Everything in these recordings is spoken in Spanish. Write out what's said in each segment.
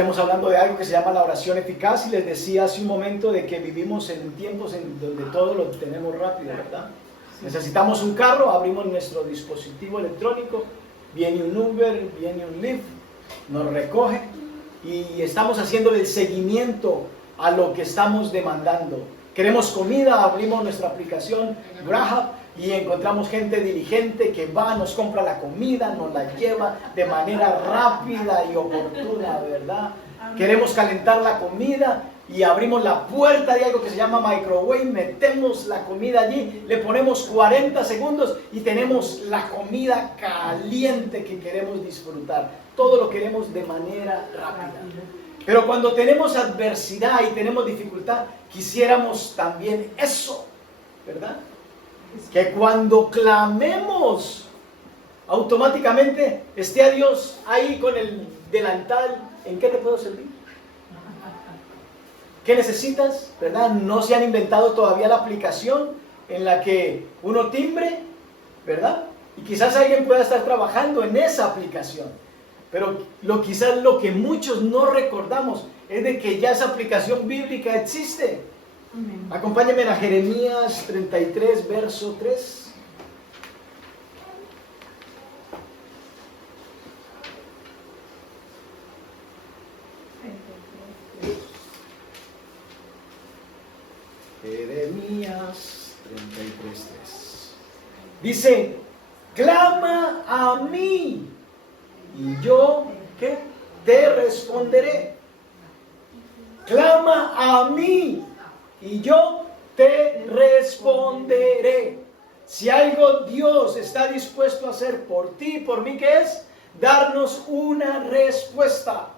Estamos hablando de algo que se llama la oración eficaz y les decía hace un momento de que vivimos en tiempos en donde todo lo tenemos rápido, ¿verdad? Necesitamos un carro, abrimos nuestro dispositivo electrónico, viene un Uber, viene un Lyft, nos recoge y estamos haciéndole el seguimiento a lo que estamos demandando. Queremos comida, abrimos nuestra aplicación Grab y encontramos gente diligente que va, nos compra la comida, nos la lleva de manera rápida y oportuna, ¿verdad? Queremos calentar la comida y abrimos la puerta de algo que se llama microwave, metemos la comida allí, le ponemos 40 segundos y tenemos la comida caliente que queremos disfrutar. Todo lo queremos de manera rápida. Pero cuando tenemos adversidad y tenemos dificultad, quisiéramos también eso, ¿verdad? Que cuando clamemos, automáticamente esté a Dios ahí con el delantal. ¿En qué te puedo servir? ¿Qué necesitas? ¿Verdad? No se han inventado todavía la aplicación en la que uno timbre, ¿verdad? Y quizás alguien pueda estar trabajando en esa aplicación. Pero quizás lo que muchos no recordamos es de que ya esa aplicación bíblica existe. Amén. Acompáñenme a Jeremías 33, verso 3. Jeremías 33, 3. Dice, clama a mí y yo, ¿qué? Te responderé. Clama a mí y yo te responderé. Si algo Dios está dispuesto a hacer por ti y por mí, ¿qué es? Darnos una respuesta.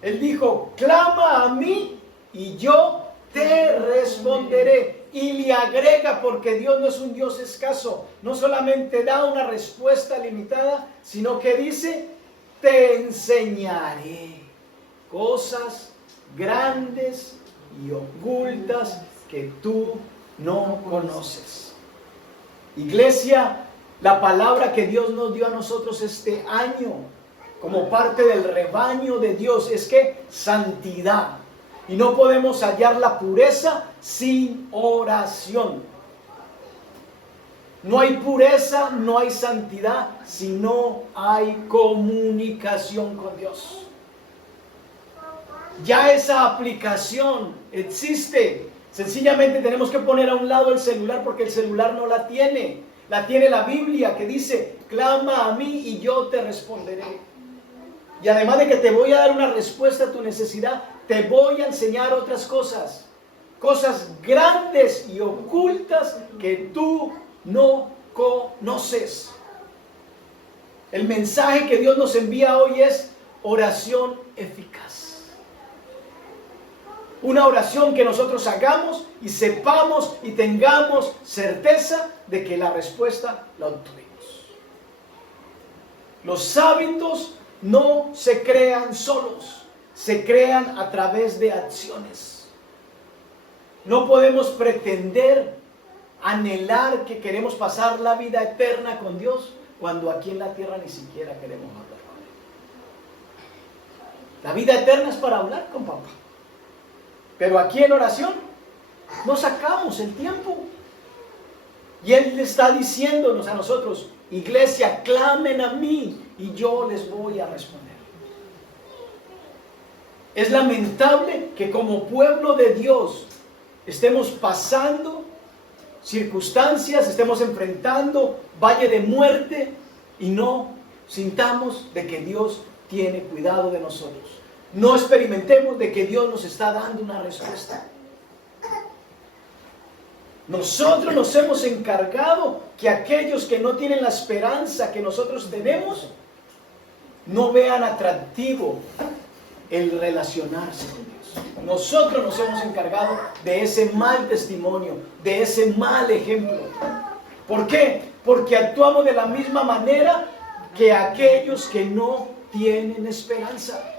Él dijo, clama a mí y yo te responderé. Y le agrega, porque Dios no es un Dios escaso, no solamente da una respuesta limitada, sino que dice, te enseñaré cosas grandes y ocultas que tú no conoces. Iglesia, la palabra que Dios nos dio a nosotros este año, como parte del rebaño de Dios, es que santidad. Y no podemos hallar la pureza sin oración. No hay pureza, no hay santidad si no hay comunicación con Dios. Ya esa aplicación existe. Sencillamente tenemos que poner a un lado el celular porque el celular no la tiene. La tiene la Biblia que dice, clama a mí y yo te responderé. Y además de que te voy a dar una respuesta a tu necesidad, te voy a enseñar otras cosas. Cosas grandes y ocultas que tú no conoces. El mensaje que Dios nos envía hoy es oración eficaz. Una oración que nosotros hagamos y sepamos y tengamos certeza de que la respuesta la obtuvimos. Los hábitos no se crean solos, se crean a través de acciones. No podemos pretender, anhelar que queremos pasar la vida eterna con Dios cuando aquí en la tierra ni siquiera queremos hablar con Él. La vida eterna es para hablar con papá. Pero aquí en oración no sacamos el tiempo. Y Él está diciéndonos a nosotros, iglesia, clamen a mí y yo les voy a responder. Es lamentable que como pueblo de Dios estemos pasando circunstancias, estemos enfrentando valle de muerte y no sintamos de que Dios tiene cuidado de nosotros. No experimentemos de que Dios nos está dando una respuesta. Nosotros nos hemos encargado que aquellos que no tienen la esperanza que nosotros tenemos, no vean atractivo el relacionarse con Dios. Nosotros nos hemos encargado de ese mal testimonio, de ese mal ejemplo. ¿Por qué? Porque actuamos de la misma manera que aquellos que no tienen esperanza.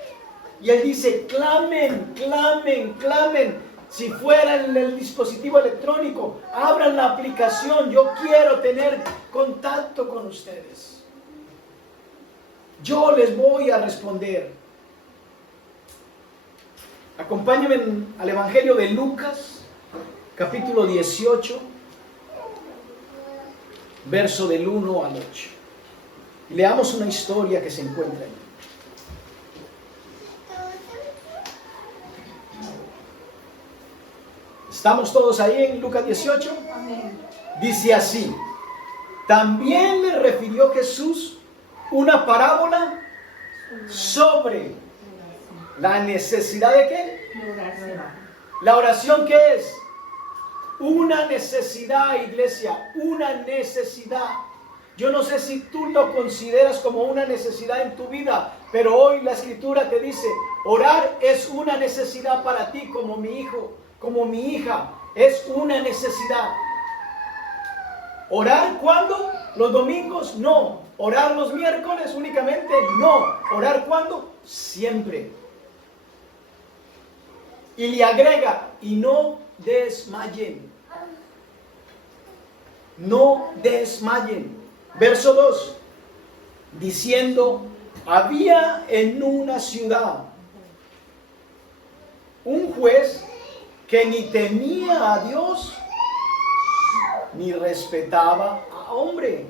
Y Él dice, clamen, clamen, clamen. Si fuera en el dispositivo electrónico, abran la aplicación. Yo quiero tener contacto con ustedes. Yo les voy a responder. Acompáñenme al Evangelio de Lucas, capítulo 18, verso del 1 al 8. Leamos una historia que se encuentra allí. ¿Estamos todos ahí en Lucas 18? Amén. Dice así: también le refirió Jesús una parábola sobre la necesidad de ¿qué? La oración, ¿qué es? Una necesidad, iglesia, una necesidad. Yo no sé si tú lo consideras como una necesidad en tu vida, pero hoy la Escritura te dice, orar es una necesidad para ti, como mi hijo, como mi hija, es una necesidad. ¿Orar cuándo? ¿Los domingos? No. ¿Orar los miércoles únicamente? No. ¿Orar cuándo? Siempre. Y le agrega, y no desmayen. No desmayen. Verso 2, diciendo, había en una ciudad un juez que ni temía a Dios ni respetaba a hombre.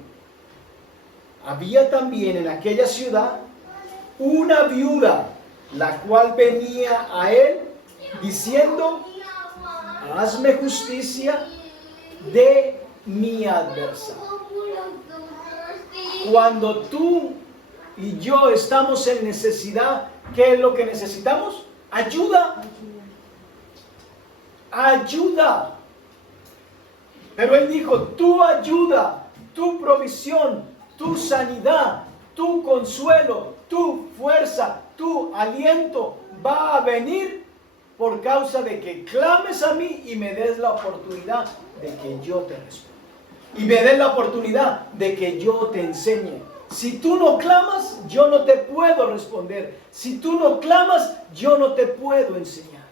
Había también en aquella ciudad una viuda, la cual venía a él diciendo, hazme justicia de mi adversario. Cuando tú y yo estamos en necesidad, ¿qué es lo que necesitamos? Ayuda. Ayuda. Pero él dijo, tu ayuda, tu provisión, tu sanidad, tu consuelo, tu fuerza, tu aliento va a venir por causa de que clames a mí y me des la oportunidad de que yo te responda. Y me des la oportunidad de que yo te enseñe. Si tú no clamas, yo no te puedo responder. Si tú no clamas, yo no te puedo enseñar.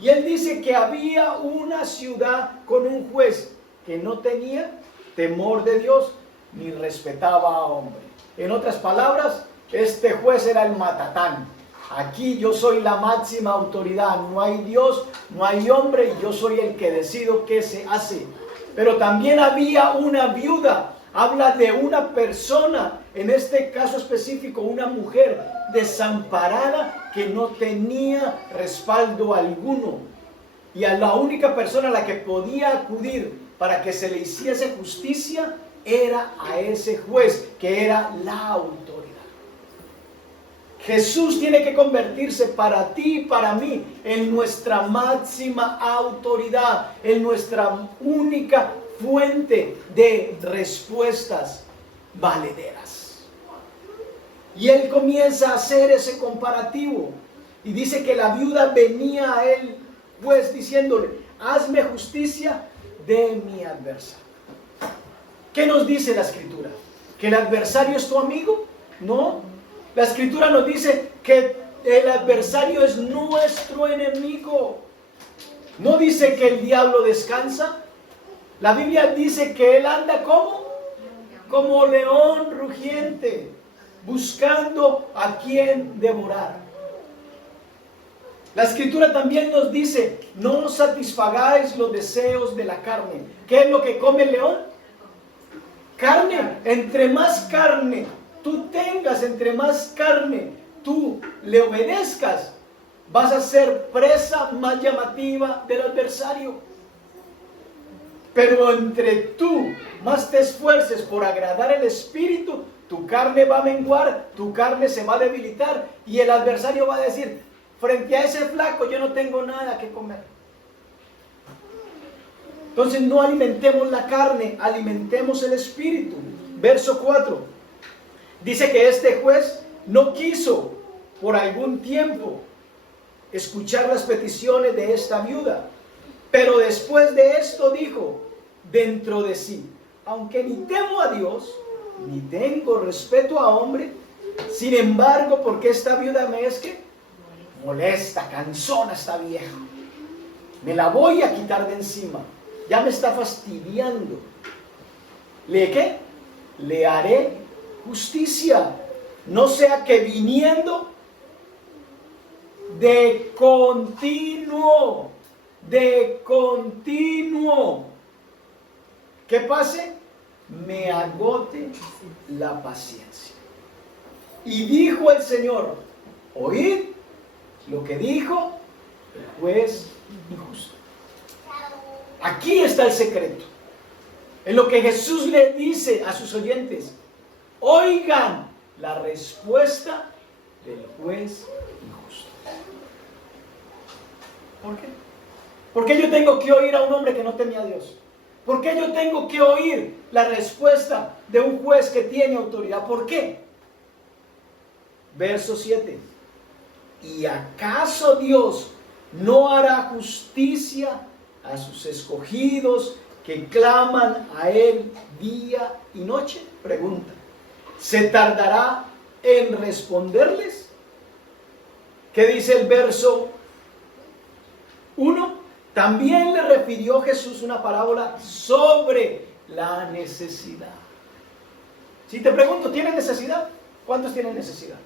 Y él dice que había una ciudad con un juez que no tenía temor de Dios ni respetaba a hombre. En otras palabras, este juez era el matatán. Aquí yo soy la máxima autoridad. No hay Dios, no hay hombre y yo soy el que decido qué se hace. Pero también había una viuda. Habla de una persona, en este caso específico, una mujer desamparada que no tenía respaldo alguno. Y a la única persona a la que podía acudir para que se le hiciese justicia era a ese juez, que era la autoridad. Jesús tiene que convertirse para ti y para mí en nuestra máxima autoridad, en nuestra única fuente de respuestas valederas. Y él comienza a hacer ese comparativo y dice que la viuda venía a él pues diciéndole, hazme justicia de mi adversario. ¿Qué nos dice la Escritura? ¿Que el adversario es tu amigo? No. La Escritura nos dice que el adversario es nuestro enemigo. ¿No dice que el diablo descansa? La Biblia dice que él anda como león rugiente, buscando a quien devorar. La Escritura también nos dice, no satisfagáis los deseos de la carne. ¿Qué es lo que come el león? Carne. Entre más carne tú tengas, entre más carne tú le obedezcas, vas a ser presa más llamativa del adversario. Pero entre tú más te esfuerces por agradar el Espíritu, tu carne va a menguar, tu carne se va a debilitar y el adversario va a decir, frente a ese flaco yo no tengo nada que comer. Entonces no alimentemos la carne, alimentemos el Espíritu. Verso 4. Dice que este juez no quiso por algún tiempo escuchar las peticiones de esta viuda. Pero después de esto dijo dentro de sí, aunque ni temo a Dios, ni tengo respeto a hombre, sin embargo, porque esta viuda me es que molesta, cansona esta vieja, me la voy a quitar de encima, ya me está fastidiando. ¿Qué? Le haré justicia, no sea que viniendo de continuo, de continuo. ¿Qué pase? Me agote la paciencia. Y dijo el Señor, oíd lo que dijo el juez injusto. Aquí está el secreto. En lo que Jesús le dice a sus oyentes, oigan la respuesta del juez injusto. ¿Por qué? ¿Por qué yo tengo que oír a un hombre que no teme a Dios? ¿Por qué yo tengo que oír la respuesta de un juez que tiene autoridad? ¿Por qué? Verso 7. ¿Y acaso Dios no hará justicia a sus escogidos que claman a Él día y noche? Pregunta. ¿Se tardará en responderles? ¿Qué dice el verso 1? También le refirió Jesús una parábola sobre la necesidad. Si te pregunto, ¿tienen necesidad? ¿Cuántos tienen necesidad?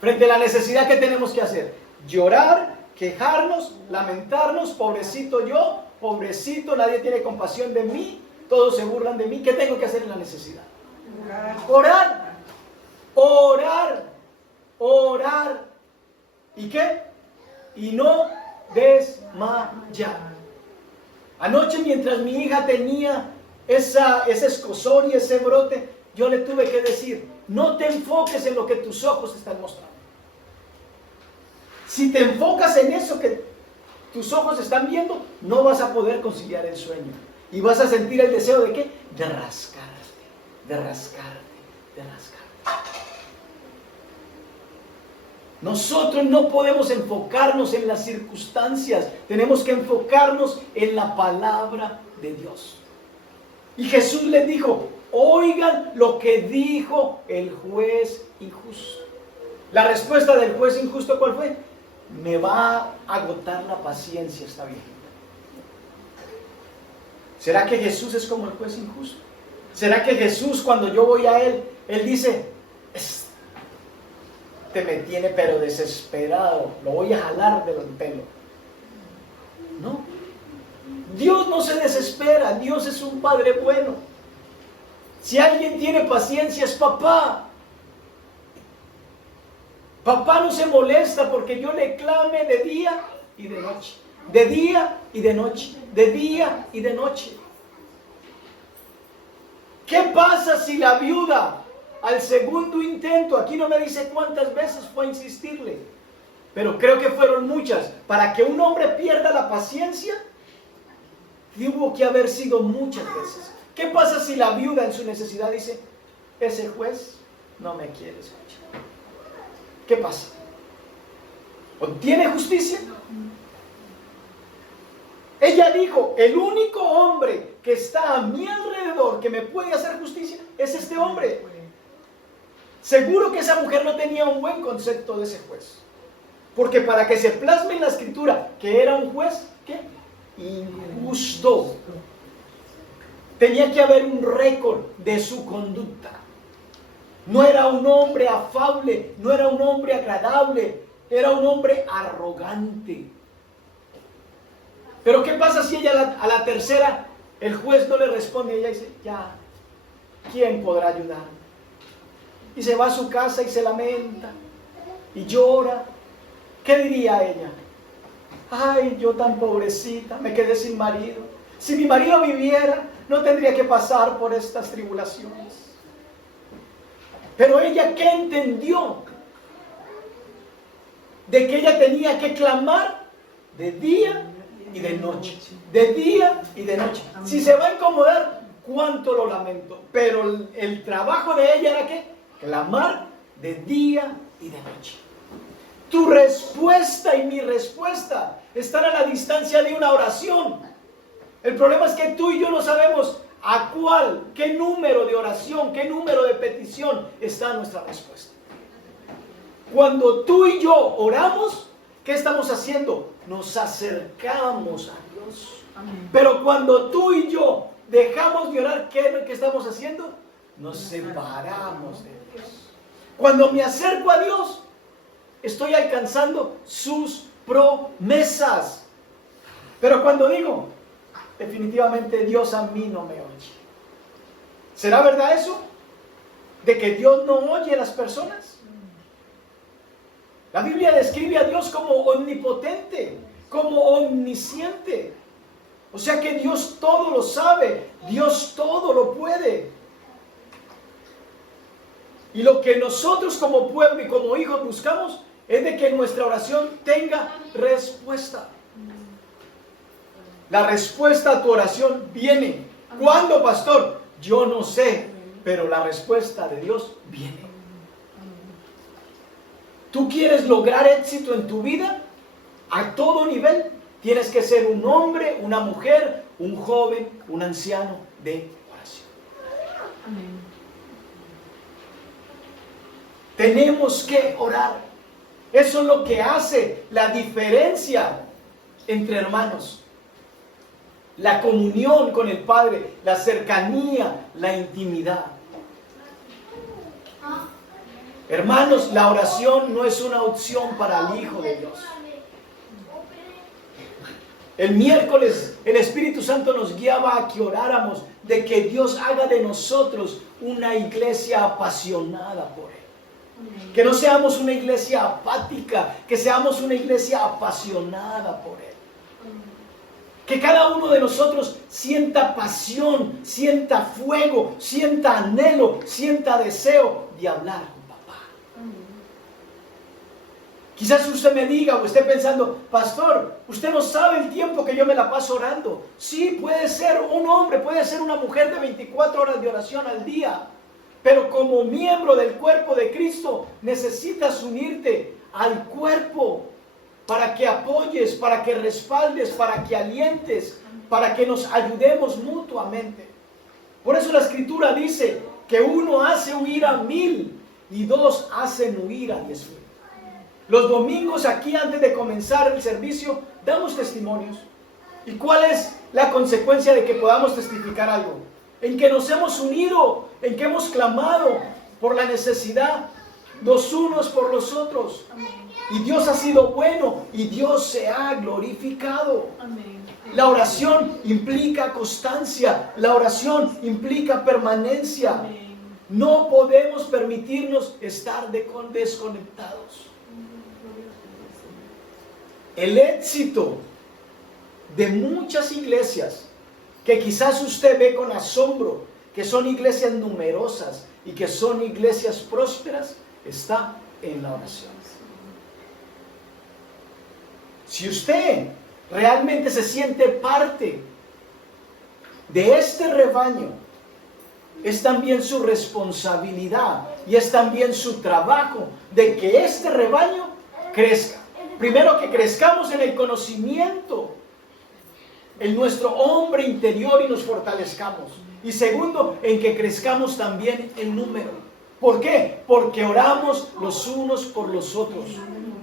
Frente a la necesidad, ¿qué tenemos que hacer? Llorar, quejarnos, lamentarnos, pobrecito yo, pobrecito, nadie tiene compasión de mí, todos se burlan de mí. ¿Qué tengo que hacer en la necesidad? Orar, orar, orar. ¿Y qué? Y no desmayar. Anoche, mientras mi hija tenía ese escozor y ese brote, yo le tuve que decir, no te enfoques en lo que tus ojos están mostrando. Si te enfocas en eso que tus ojos están viendo, no vas a poder conciliar el sueño. Y vas a sentir el deseo de ¿qué? De rascarte, de rascarte, de rascarte. Nosotros no podemos enfocarnos en las circunstancias, tenemos que enfocarnos en la palabra de Dios. Y Jesús les dijo, oigan lo que dijo el juez injusto. La respuesta del juez injusto, ¿cuál fue? Me va a agotar la paciencia esta viejita. ¿Será que Jesús es como el juez injusto? ¿Será que Jesús, cuando yo voy a Él, Él dice, me tiene pero desesperado, lo voy a jalar del pelo? No. Dios no se desespera, Dios es un Padre bueno. Si alguien tiene paciencia es papá. Papá no se molesta porque yo le clame de día y de noche, de día y de noche, de día y de noche. ¿Qué pasa si la viuda al segundo intento, aquí no me dice cuántas veces fue a insistirle, pero creo que fueron muchas, para que un hombre pierda la paciencia, tuvo que haber sido muchas veces? ¿Qué pasa si la viuda en su necesidad dice, ese juez no me quiere escuchar? ¿Qué pasa? ¿Obtiene justicia? Ella dijo, el único hombre que está a mi alrededor que me puede hacer justicia es este hombre. Seguro que esa mujer no tenía un buen concepto de ese juez. Porque para que se plasme en la escritura que era un juez, ¿qué? Injusto. Tenía que haber un récord de su conducta. No era un hombre afable, no era un hombre agradable, era un hombre arrogante. Pero ¿qué pasa si ella a la tercera, el juez no le responde? Ella dice, ya, ¿quién podrá ayudarme? Y se va a su casa y se lamenta y llora. ¿Qué diría ella? Ay, yo tan pobrecita, me quedé sin marido. Si mi marido viviera, no tendría que pasar por estas tribulaciones. Pero ella, ¿qué entendió? De que ella tenía que clamar de día y de noche. De día y de noche. Si se va a incomodar, cuánto lo lamento. Pero el trabajo de ella era ¿qué? Clamar de día y de noche. Tu respuesta y mi respuesta están a la distancia de una oración. El problema es que tú y yo no sabemos a cuál, qué número de oración, qué número de petición está nuestra respuesta. Cuando tú y yo oramos, ¿qué estamos haciendo? Nos acercamos a Dios. Amén. Pero cuando tú y yo dejamos de orar, ¿qué es lo que estamos haciendo? Nos separamos de Dios. Cuando me acerco a Dios, estoy alcanzando sus promesas. Pero cuando digo, definitivamente Dios a mí no me oye. ¿Será verdad eso? ¿De que Dios no oye a las personas? La Biblia describe a Dios como omnipotente, como omnisciente. O sea que Dios todo lo sabe, Dios todo lo puede. Y lo que nosotros como pueblo y como hijos buscamos es de que nuestra oración tenga respuesta. La respuesta a tu oración viene. ¿Cuándo, pastor? Yo no sé, pero la respuesta de Dios viene. ¿Tú quieres lograr éxito en tu vida? A todo nivel. Tienes que ser un hombre, una mujer, un joven, un anciano de oración. Amén. Tenemos que orar. Eso es lo que hace la diferencia entre hermanos. La comunión con el Padre, la cercanía, la intimidad. Hermanos, la oración no es una opción para el Hijo de Dios. El miércoles el Espíritu Santo nos guiaba a que oráramos de que Dios haga de nosotros una iglesia apasionada por Él. Que no seamos una iglesia apática, que seamos una iglesia apasionada por Él. Que cada uno de nosotros sienta pasión, sienta fuego, sienta anhelo, sienta deseo de hablar con papá. Quizás usted me diga o esté pensando, pastor, usted no sabe el tiempo que yo me la paso orando. Sí, puede ser un hombre, puede ser una mujer de 24 horas de oración al día. Pero como miembro del cuerpo de Cristo, necesitas unirte al cuerpo para que apoyes, para que respaldes, para que alientes, para que nos ayudemos mutuamente. Por eso la Escritura dice que uno hace huir a 1000 y 2 hacen huir a 10,000. Los domingos aquí, antes de comenzar el servicio, damos testimonios. ¿Y cuál es la consecuencia de que podamos testificar algo? En que nos hemos unido, en que hemos clamado por la necesidad los unos por los otros. Y Dios ha sido bueno y Dios se ha glorificado. La oración implica constancia, la oración implica permanencia. No podemos permitirnos estar desconectados. El éxito de muchas iglesias que quizás usted ve con asombro, que son iglesias numerosas y que son iglesias prósperas, está en la oración. Si usted realmente se siente parte de este rebaño, es también su responsabilidad y es también su trabajo de que este rebaño crezca. Primero, que crezcamos en el conocimiento, en nuestro hombre interior y nos fortalezcamos. Y segundo, en que crezcamos también en número. ¿Por qué? Porque oramos los unos por los otros.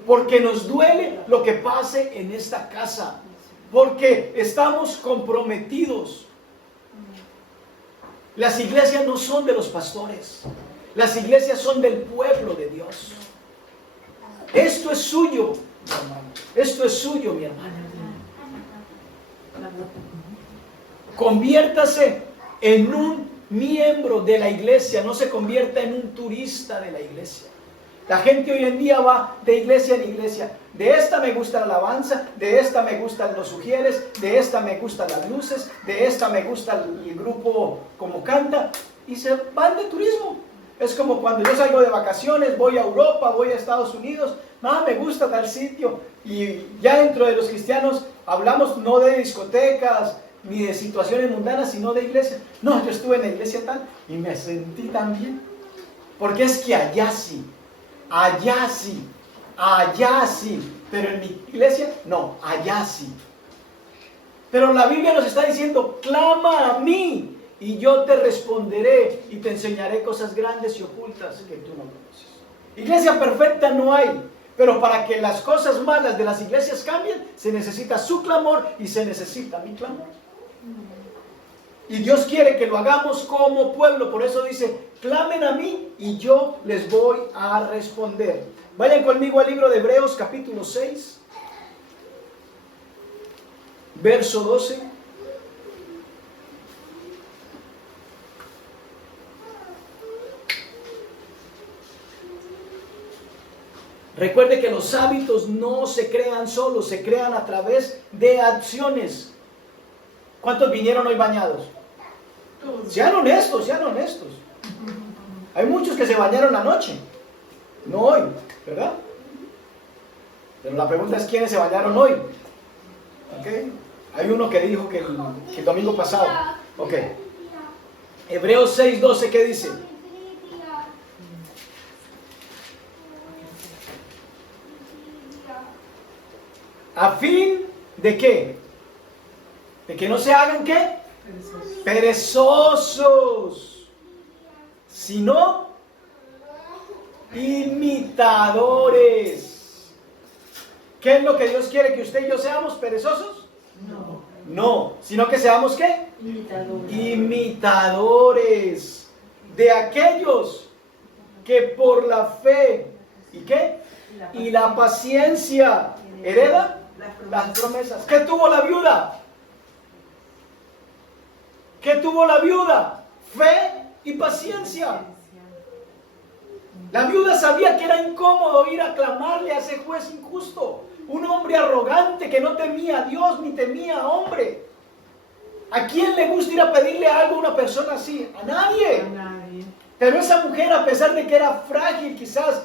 Porque nos duele lo que pase en esta casa. Porque estamos comprometidos. Las iglesias no son de los pastores. Las iglesias son del pueblo de Dios. Esto es suyo, mi hermano. Esto es suyo, mi hermana. Conviértase en un miembro de la iglesia, no se convierta en un turista de la iglesia. La gente hoy en día va de iglesia en iglesia. De esta me gusta la alabanza, de esta me gustan los sugieres, de esta me gustan las luces, de esta me gusta el grupo como canta, y se van de turismo. Es como cuando yo salgo de vacaciones, voy a Europa, voy a Estados Unidos, me gusta tal sitio, y ya dentro de los cristianos hablamos no de discotecas, ni de situaciones mundanas, sino de iglesia. No, yo estuve en la iglesia tal y me sentí tan bien. Porque es que allá sí, pero en mi iglesia no, allá sí. Pero la Biblia nos está diciendo, clama a mí y yo te responderé y te enseñaré cosas grandes y ocultas que tú no conoces. Iglesia perfecta no hay. Pero para que las cosas malas de las iglesias cambien, se necesita su clamor y se necesita mi clamor. Y Dios quiere que lo hagamos como pueblo. Por eso dice, clamen a mí y yo les voy a responder. Vayan conmigo al libro de Hebreos capítulo 6, verso 12. Recuerde que los hábitos no se crean solos, se crean a través de acciones. ¿Cuántos vinieron hoy bañados? Sean honestos, sean honestos. Hay muchos que se bañaron anoche, no hoy, ¿verdad? Pero la pregunta es quiénes se bañaron hoy. ¿Okay? Hay uno que dijo que el domingo pasado. Ok. Hebreos 6:12, ¿qué dice? ¿A fin de qué? ¿De que no se hagan qué? Perezosos, sino imitadores. ¿Qué es lo que Dios quiere que usted y yo seamos? ¿Perezosos? No, sino que seamos ¿qué? Imitadores de aquellos que por la fe ¿y qué? Y la paciencia heredan las promesas. ¿Qué tuvo la viuda? ¿Qué tuvo la viuda? Fe y paciencia. La viuda sabía que era incómodo ir a clamarle a ese juez injusto, un hombre arrogante que no temía a Dios ni temía a hombre. ¿A quién le gusta ir a pedirle algo a una persona así? A nadie. Pero esa mujer, a pesar de que era frágil, quizás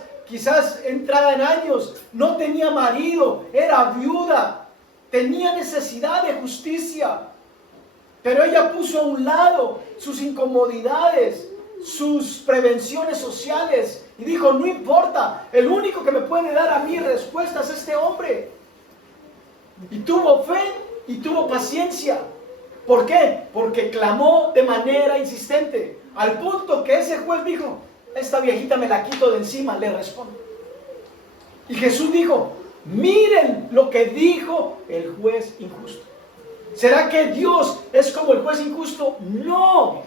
entrada en años, no tenía marido, era viuda, tenía necesidad de justicia. Pero ella puso a un lado sus incomodidades, sus prevenciones sociales y dijo, no importa, el único que me puede dar a mí respuestas es este hombre. Y tuvo fe y tuvo paciencia. ¿Por qué? Porque clamó de manera insistente, al punto que ese juez dijo, esta viejita me la quito de encima, le respondo. Y Jesús dijo, miren lo que dijo el juez injusto. ¿Será que Dios es como el juez injusto? No.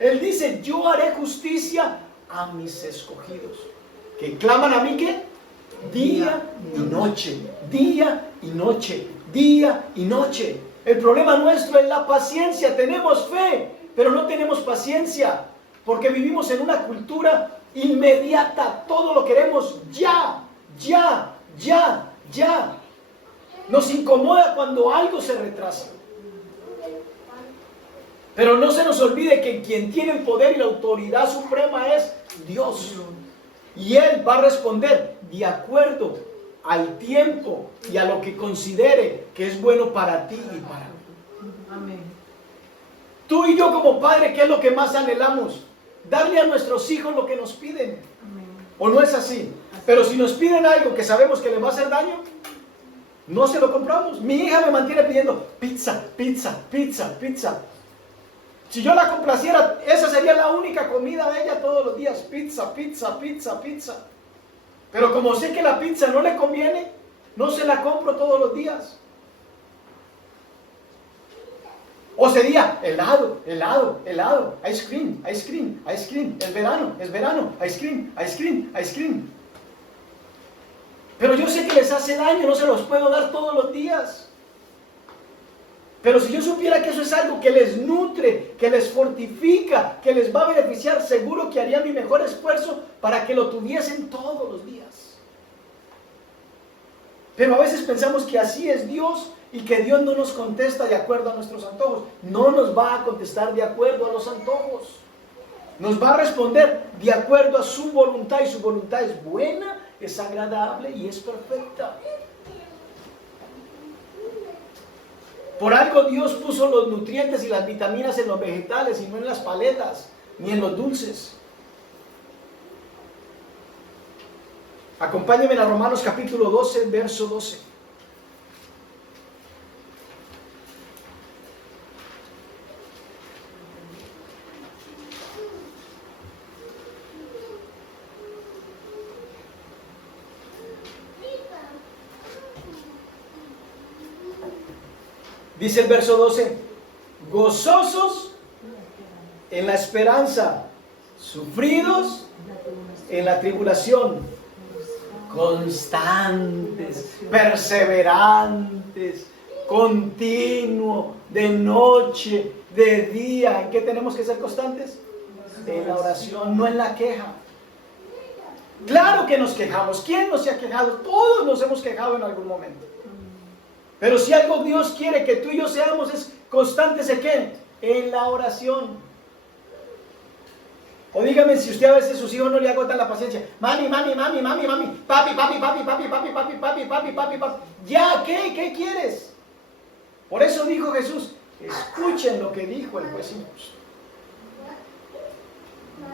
Él dice, yo haré justicia a mis escogidos. Que claman a mí, ¿qué? Día y noche, día y noche, día y noche. El problema nuestro es la paciencia. Tenemos fe, pero no tenemos paciencia. Porque vivimos en una cultura inmediata. Todo lo queremos ya, ya, ya, ya. Nos incomoda cuando algo se retrasa. Pero no se nos olvide que quien tiene el poder y la autoridad suprema es Dios. Y Él va a responder de acuerdo al tiempo y a lo que considere que es bueno para ti y para mí. Amén. Tú y yo como padre, ¿qué es lo que más anhelamos? Darle a nuestros hijos lo que nos piden. Amén. ¿O no es así? Pero si nos piden algo que sabemos que les va a hacer daño, no se lo compramos. Mi hija me mantiene pidiendo pizza, pizza, pizza, pizza. Si yo la complaciera, esa sería la única comida de ella todos los días. Pizza, pizza, pizza, pizza. Pero como sé que la pizza no le conviene, no se la compro todos los días. O sería helado, helado, helado, ice cream, ice cream, ice cream. Es verano, ice cream, ice cream, ice cream. Pero yo sé que les hace daño, no se los puedo dar todos los días. Pero si yo supiera que eso es algo que les nutre, que les fortifica, que les va a beneficiar, seguro que haría mi mejor esfuerzo para que lo tuviesen todos los días. Pero a veces pensamos que así es Dios y que Dios no nos contesta de acuerdo a nuestros antojos. No nos va a contestar de acuerdo a los antojos. Nos va a responder de acuerdo a su voluntad, y su voluntad es buena, es agradable y es perfecta. Por algo Dios puso los nutrientes y las vitaminas en los vegetales y no en las paletas, ni en los dulces. Acompáñenme a Romanos capítulo 12, verso 12. Dice el verso 12, gozosos en la esperanza, sufridos en la tribulación, constantes, perseverantes, continuo, de noche, de día. ¿En qué tenemos que ser constantes? En la oración, no en la queja. Claro que nos quejamos. ¿Quién no se ha quejado? Todos nos hemos quejado en algún momento. Pero si algo Dios quiere que tú y yo seamos es constantes ¿en qué? En la oración. O dígame si usted a veces sus hijos no le agotan la paciencia. Mami, mami, mami, mami, mami. Papi, papi, papi, papi, papi, papi, papi, papi, papi, papi. Ya, ¿qué? ¿Qué quieres? Por eso dijo Jesús, escuchen lo que dijo el juez injusto.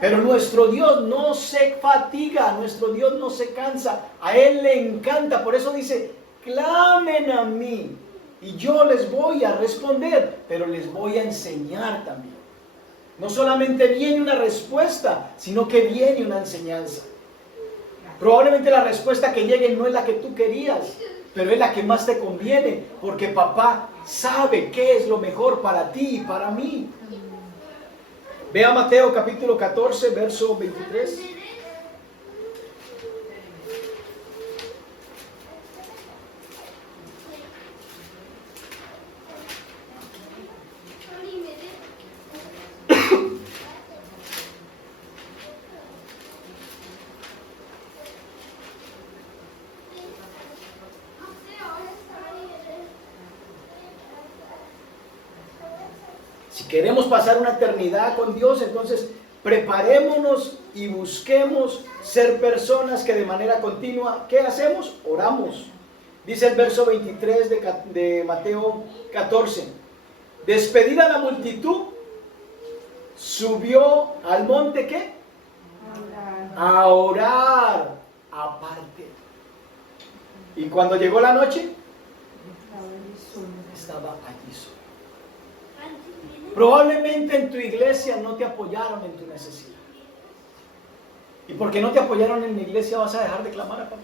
Pero nuestro Dios no se fatiga, nuestro Dios no se cansa, a Él le encanta. Por eso dice, clamen a mí y yo les voy a responder, pero les voy a enseñar también. No solamente viene una respuesta, sino que viene una enseñanza. Probablemente la respuesta que llegue no es la que tú querías, pero es la que más te conviene, porque papá sabe qué es lo mejor para ti y para mí. Vea Mateo capítulo 14, verso 23. Si queremos pasar una eternidad con Dios, entonces preparémonos y busquemos ser personas que de manera continua, ¿qué hacemos? Oramos. Dice el verso 23 de Mateo 14. Despedida la multitud, subió al monte, ¿qué? A orar aparte. Y cuando llegó la noche, estaba allí solo. Probablemente en tu iglesia no te apoyaron en tu necesidad. Y porque no te apoyaron en la iglesia vas a dejar de clamar a papá.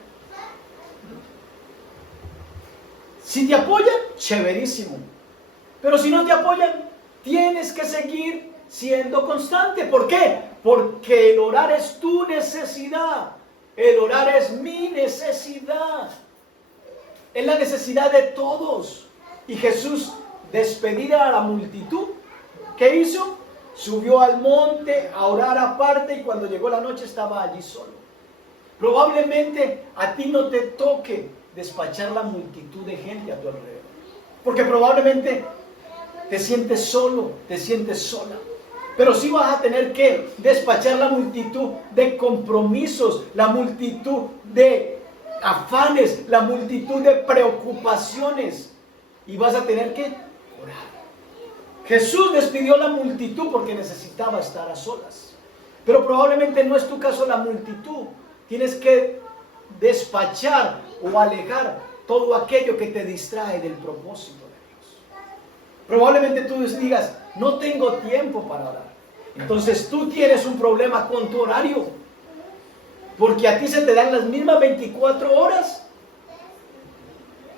Si te apoyan, chéverísimo. Pero si no te apoyan, tienes que seguir siendo constante. ¿Por qué? Porque el orar es tu necesidad. El orar es mi necesidad. Es la necesidad de todos. Y Jesús, despedida a la multitud, ¿qué hizo? Subió al monte a orar aparte y cuando llegó la noche estaba allí solo. Probablemente a ti no te toque despachar la multitud de gente a tu alrededor. Porque probablemente te sientes solo, te sientes sola. Pero sí vas a tener que despachar la multitud de compromisos, la multitud de afanes, la multitud de preocupaciones. Y vas a tener que orar. Jesús despidió la multitud porque necesitaba estar a solas. Pero probablemente no es tu caso la multitud. Tienes que despachar o alejar todo aquello que te distrae del propósito de Dios. Probablemente tú digas, no tengo tiempo para orar. Entonces tú tienes un problema con tu horario. Porque a ti se te dan las mismas 24 horas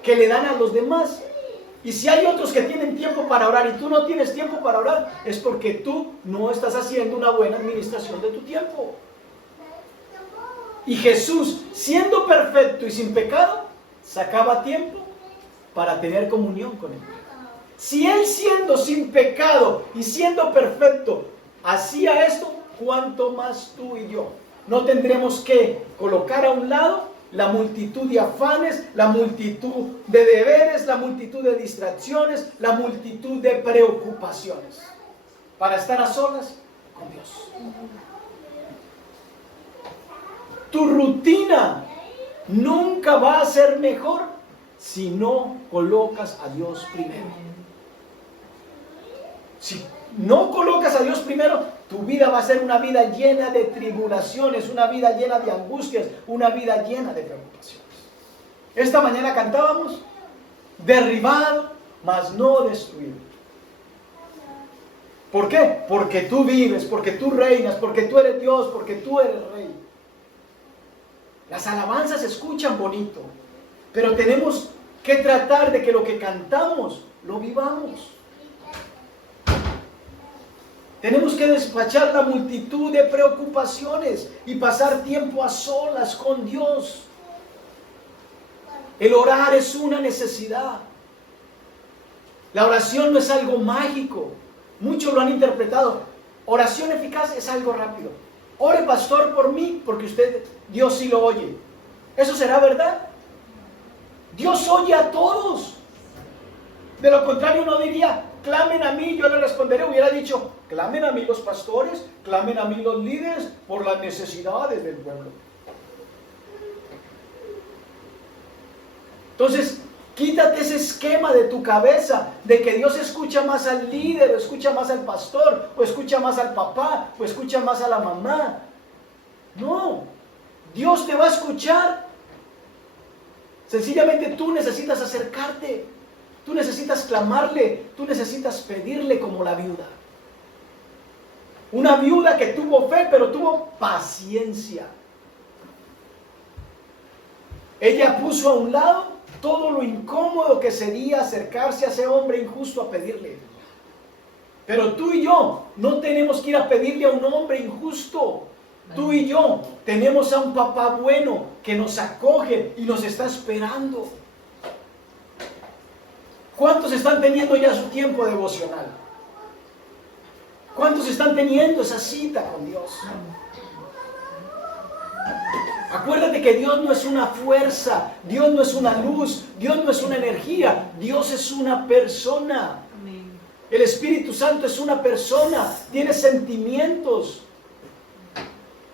que le dan a los demás. Y si hay otros que tienen tiempo para orar y tú no tienes tiempo para orar, es porque tú no estás haciendo una buena administración de tu tiempo. Y Jesús, siendo perfecto y sin pecado, sacaba tiempo para tener comunión con Él. Si Él, siendo sin pecado y siendo perfecto, hacía esto, ¿cuánto más tú y yo? No tendremos que colocar a un lado la multitud de afanes, la multitud de deberes, la multitud de distracciones, la multitud de preocupaciones, para estar a solas con Dios. Tu rutina nunca va a ser mejor si no colocas a Dios primero. Si no colocas a Dios primero, tu vida va a ser una vida llena de tribulaciones, una vida llena de angustias, una vida llena de preocupaciones. Esta mañana cantábamos, derribado, mas no destruido. ¿Por qué? Porque tú vives, porque tú reinas, porque tú eres Dios, porque tú eres Rey. Las alabanzas se escuchan bonito, pero tenemos que tratar de que lo que cantamos lo vivamos. Tenemos que despachar la multitud de preocupaciones y pasar tiempo a solas con Dios. El orar es una necesidad. La oración no es algo mágico. Muchos lo han interpretado. Oración eficaz es algo rápido. Ore, pastor, por mí, porque Dios sí lo oye. ¿Eso será verdad? Dios oye a todos. De lo contrario, no diría, clamen a mí, yo le responderé. Hubiera dicho, clamen a mí los pastores, clamen a mí los líderes por las necesidades del pueblo. Entonces, quítate ese esquema de tu cabeza de que Dios escucha más al líder, o escucha más al pastor, o escucha más al papá, o escucha más a la mamá. No, Dios te va a escuchar. Sencillamente tú necesitas acercarte, tú necesitas clamarle, tú necesitas pedirle como la viuda. Una viuda que tuvo fe, pero tuvo paciencia. Ella puso a un lado todo lo incómodo que sería acercarse a ese hombre injusto a pedirle. Pero tú y yo no tenemos que ir a pedirle a un hombre injusto. Tú y yo tenemos a un papá bueno que nos acoge y nos está esperando. ¿Cuántos están teniendo ya su tiempo devocional? ¿Cuántos están teniendo esa cita con Dios? Acuérdate que Dios no es una fuerza, Dios no es una luz, Dios no es una energía, Dios es una persona. El Espíritu Santo es una persona, tiene sentimientos.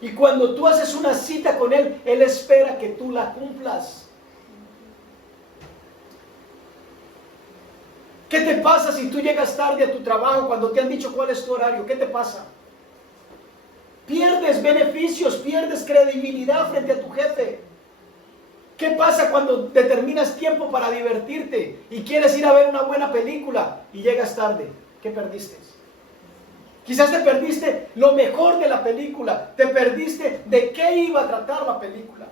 Y cuando tú haces una cita con Él, Él espera que tú la cumplas. ¿Qué te pasa si tú llegas tarde a tu trabajo cuando te han dicho cuál es tu horario? ¿Qué te pasa? Pierdes beneficios, pierdes credibilidad frente a tu jefe. ¿Qué pasa cuando determinas tiempo para divertirte y quieres ir a ver una buena película y llegas tarde? ¿Qué perdiste? Quizás te perdiste lo mejor de la película, te perdiste de qué iba a tratar la película.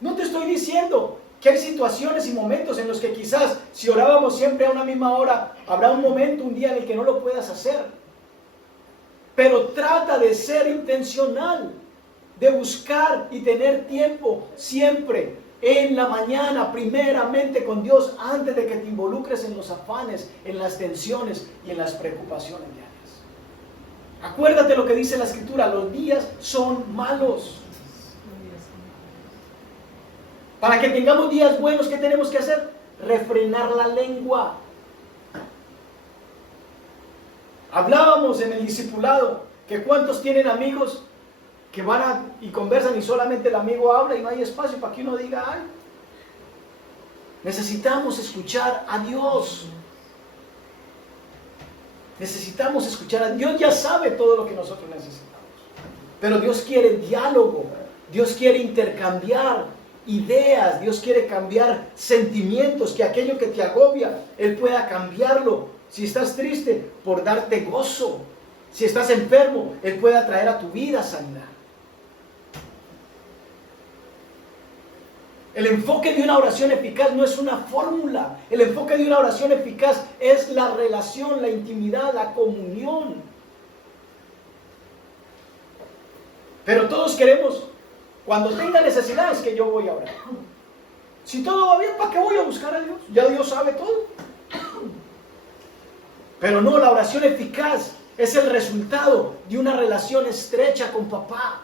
No te estoy diciendo que hay situaciones y momentos en los que quizás si orábamos siempre a una misma hora, habrá un momento, un día en el que no lo puedas hacer. Pero trata de ser intencional, de buscar y tener tiempo siempre en la mañana, primeramente con Dios, antes de que te involucres en los afanes, en las tensiones y en las preocupaciones diarias. Acuérdate lo que dice la Escritura, los días son malos. Para que tengamos días buenos, ¿qué tenemos que hacer? Refrenar la lengua. Hablábamos en el discipulado que cuántos tienen amigos que van y conversan y solamente el amigo habla y no hay espacio para que uno diga algo. Necesitamos escuchar a Dios. Necesitamos escuchar a Dios. Ya sabe todo lo que nosotros necesitamos. Pero Dios quiere diálogo. Dios quiere intercambiar ideas. Dios quiere cambiar sentimientos. Que aquello que te agobia, Él pueda cambiarlo. Si estás triste, por darte gozo. Si estás enfermo, Él pueda traer a tu vida sanidad. El enfoque de una oración eficaz no es una fórmula. El enfoque de una oración eficaz es la relación, la intimidad, la comunión. Pero todos queremos, cuando tenga necesidades, que yo voy a orar. Si todo va bien, ¿para qué voy a buscar a Dios? Ya Dios sabe todo. Pero no, la oración eficaz es el resultado de una relación estrecha con papá.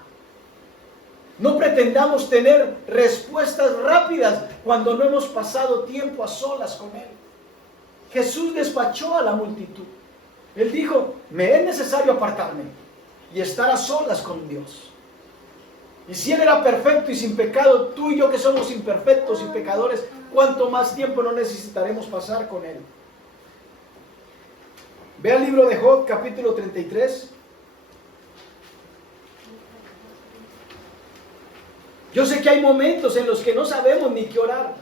No pretendamos tener respuestas rápidas cuando no hemos pasado tiempo a solas con Él. Jesús despachó a la multitud. Él dijo, me es necesario apartarme y estar a solas con Dios. Y si Él era perfecto y sin pecado, tú y yo que somos imperfectos y pecadores, ¿cuánto más tiempo no necesitaremos pasar con Él? Ve al libro de Job, capítulo 33. Yo sé que hay momentos en los que no sabemos ni qué orar.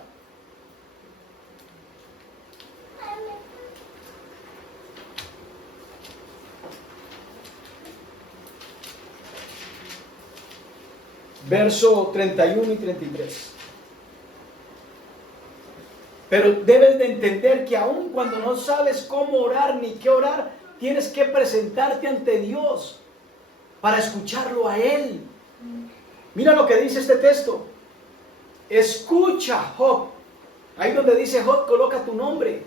Verso 31 y 33. Pero debes de entender que aun cuando no sabes cómo orar ni qué orar, tienes que presentarte ante Dios para escucharlo a Él. Mira lo que dice este texto. escucha, Job. Ahí donde dice Job, coloca tu nombre.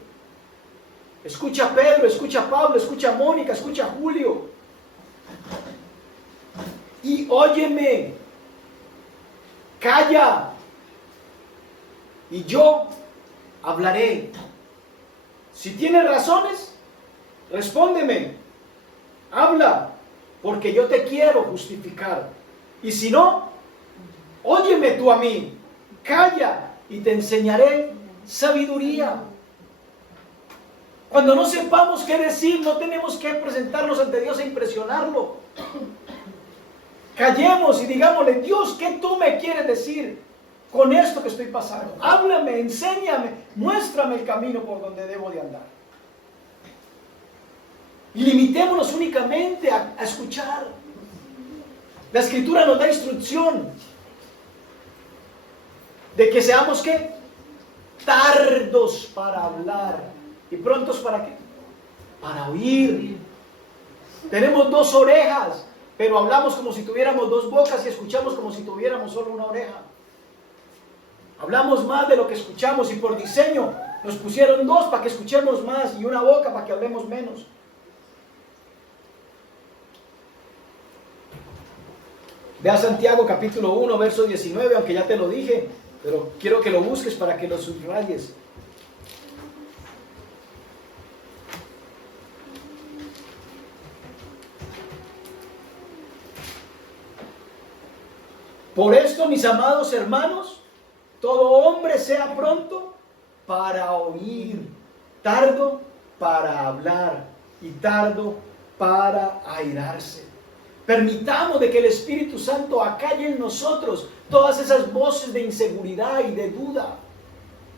Escucha a Pedro, escucha a Pablo, escucha a Mónica, escucha a Julio. Y óyeme, calla, y yo hablaré. Si tienes razones, respóndeme, habla, porque yo te quiero justificar. Y si no, óyeme tú a mí, calla, y te enseñaré sabiduría. Cuando no sepamos qué decir, no tenemos que presentarnos ante Dios e impresionarlo. Callemos y digámosle: Dios, ¿qué tú me quieres decir con esto que estoy pasando? Háblame, enséñame, muéstrame el camino por donde debo de andar. Y limitémonos únicamente a escuchar. La Escritura nos da instrucción de que seamos, ¿qué? Tardos para hablar. ¿Y prontos para qué? Para oír. Tenemos 2 orejas, pero hablamos como si tuviéramos 2 bocas y escuchamos como si tuviéramos solo una oreja. Hablamos más de lo que escuchamos, y por diseño nos pusieron 2 para que escuchemos más y una boca para que hablemos menos. Ve a Santiago capítulo 1, verso 19, aunque ya te lo dije, pero quiero que lo busques para que lo subrayes. Por esto, mis amados hermanos, todo hombre sea pronto para oír, tardo para hablar y tardo para airarse. Permitamos de que el Espíritu Santo acalle en nosotros todas esas voces de inseguridad y de duda.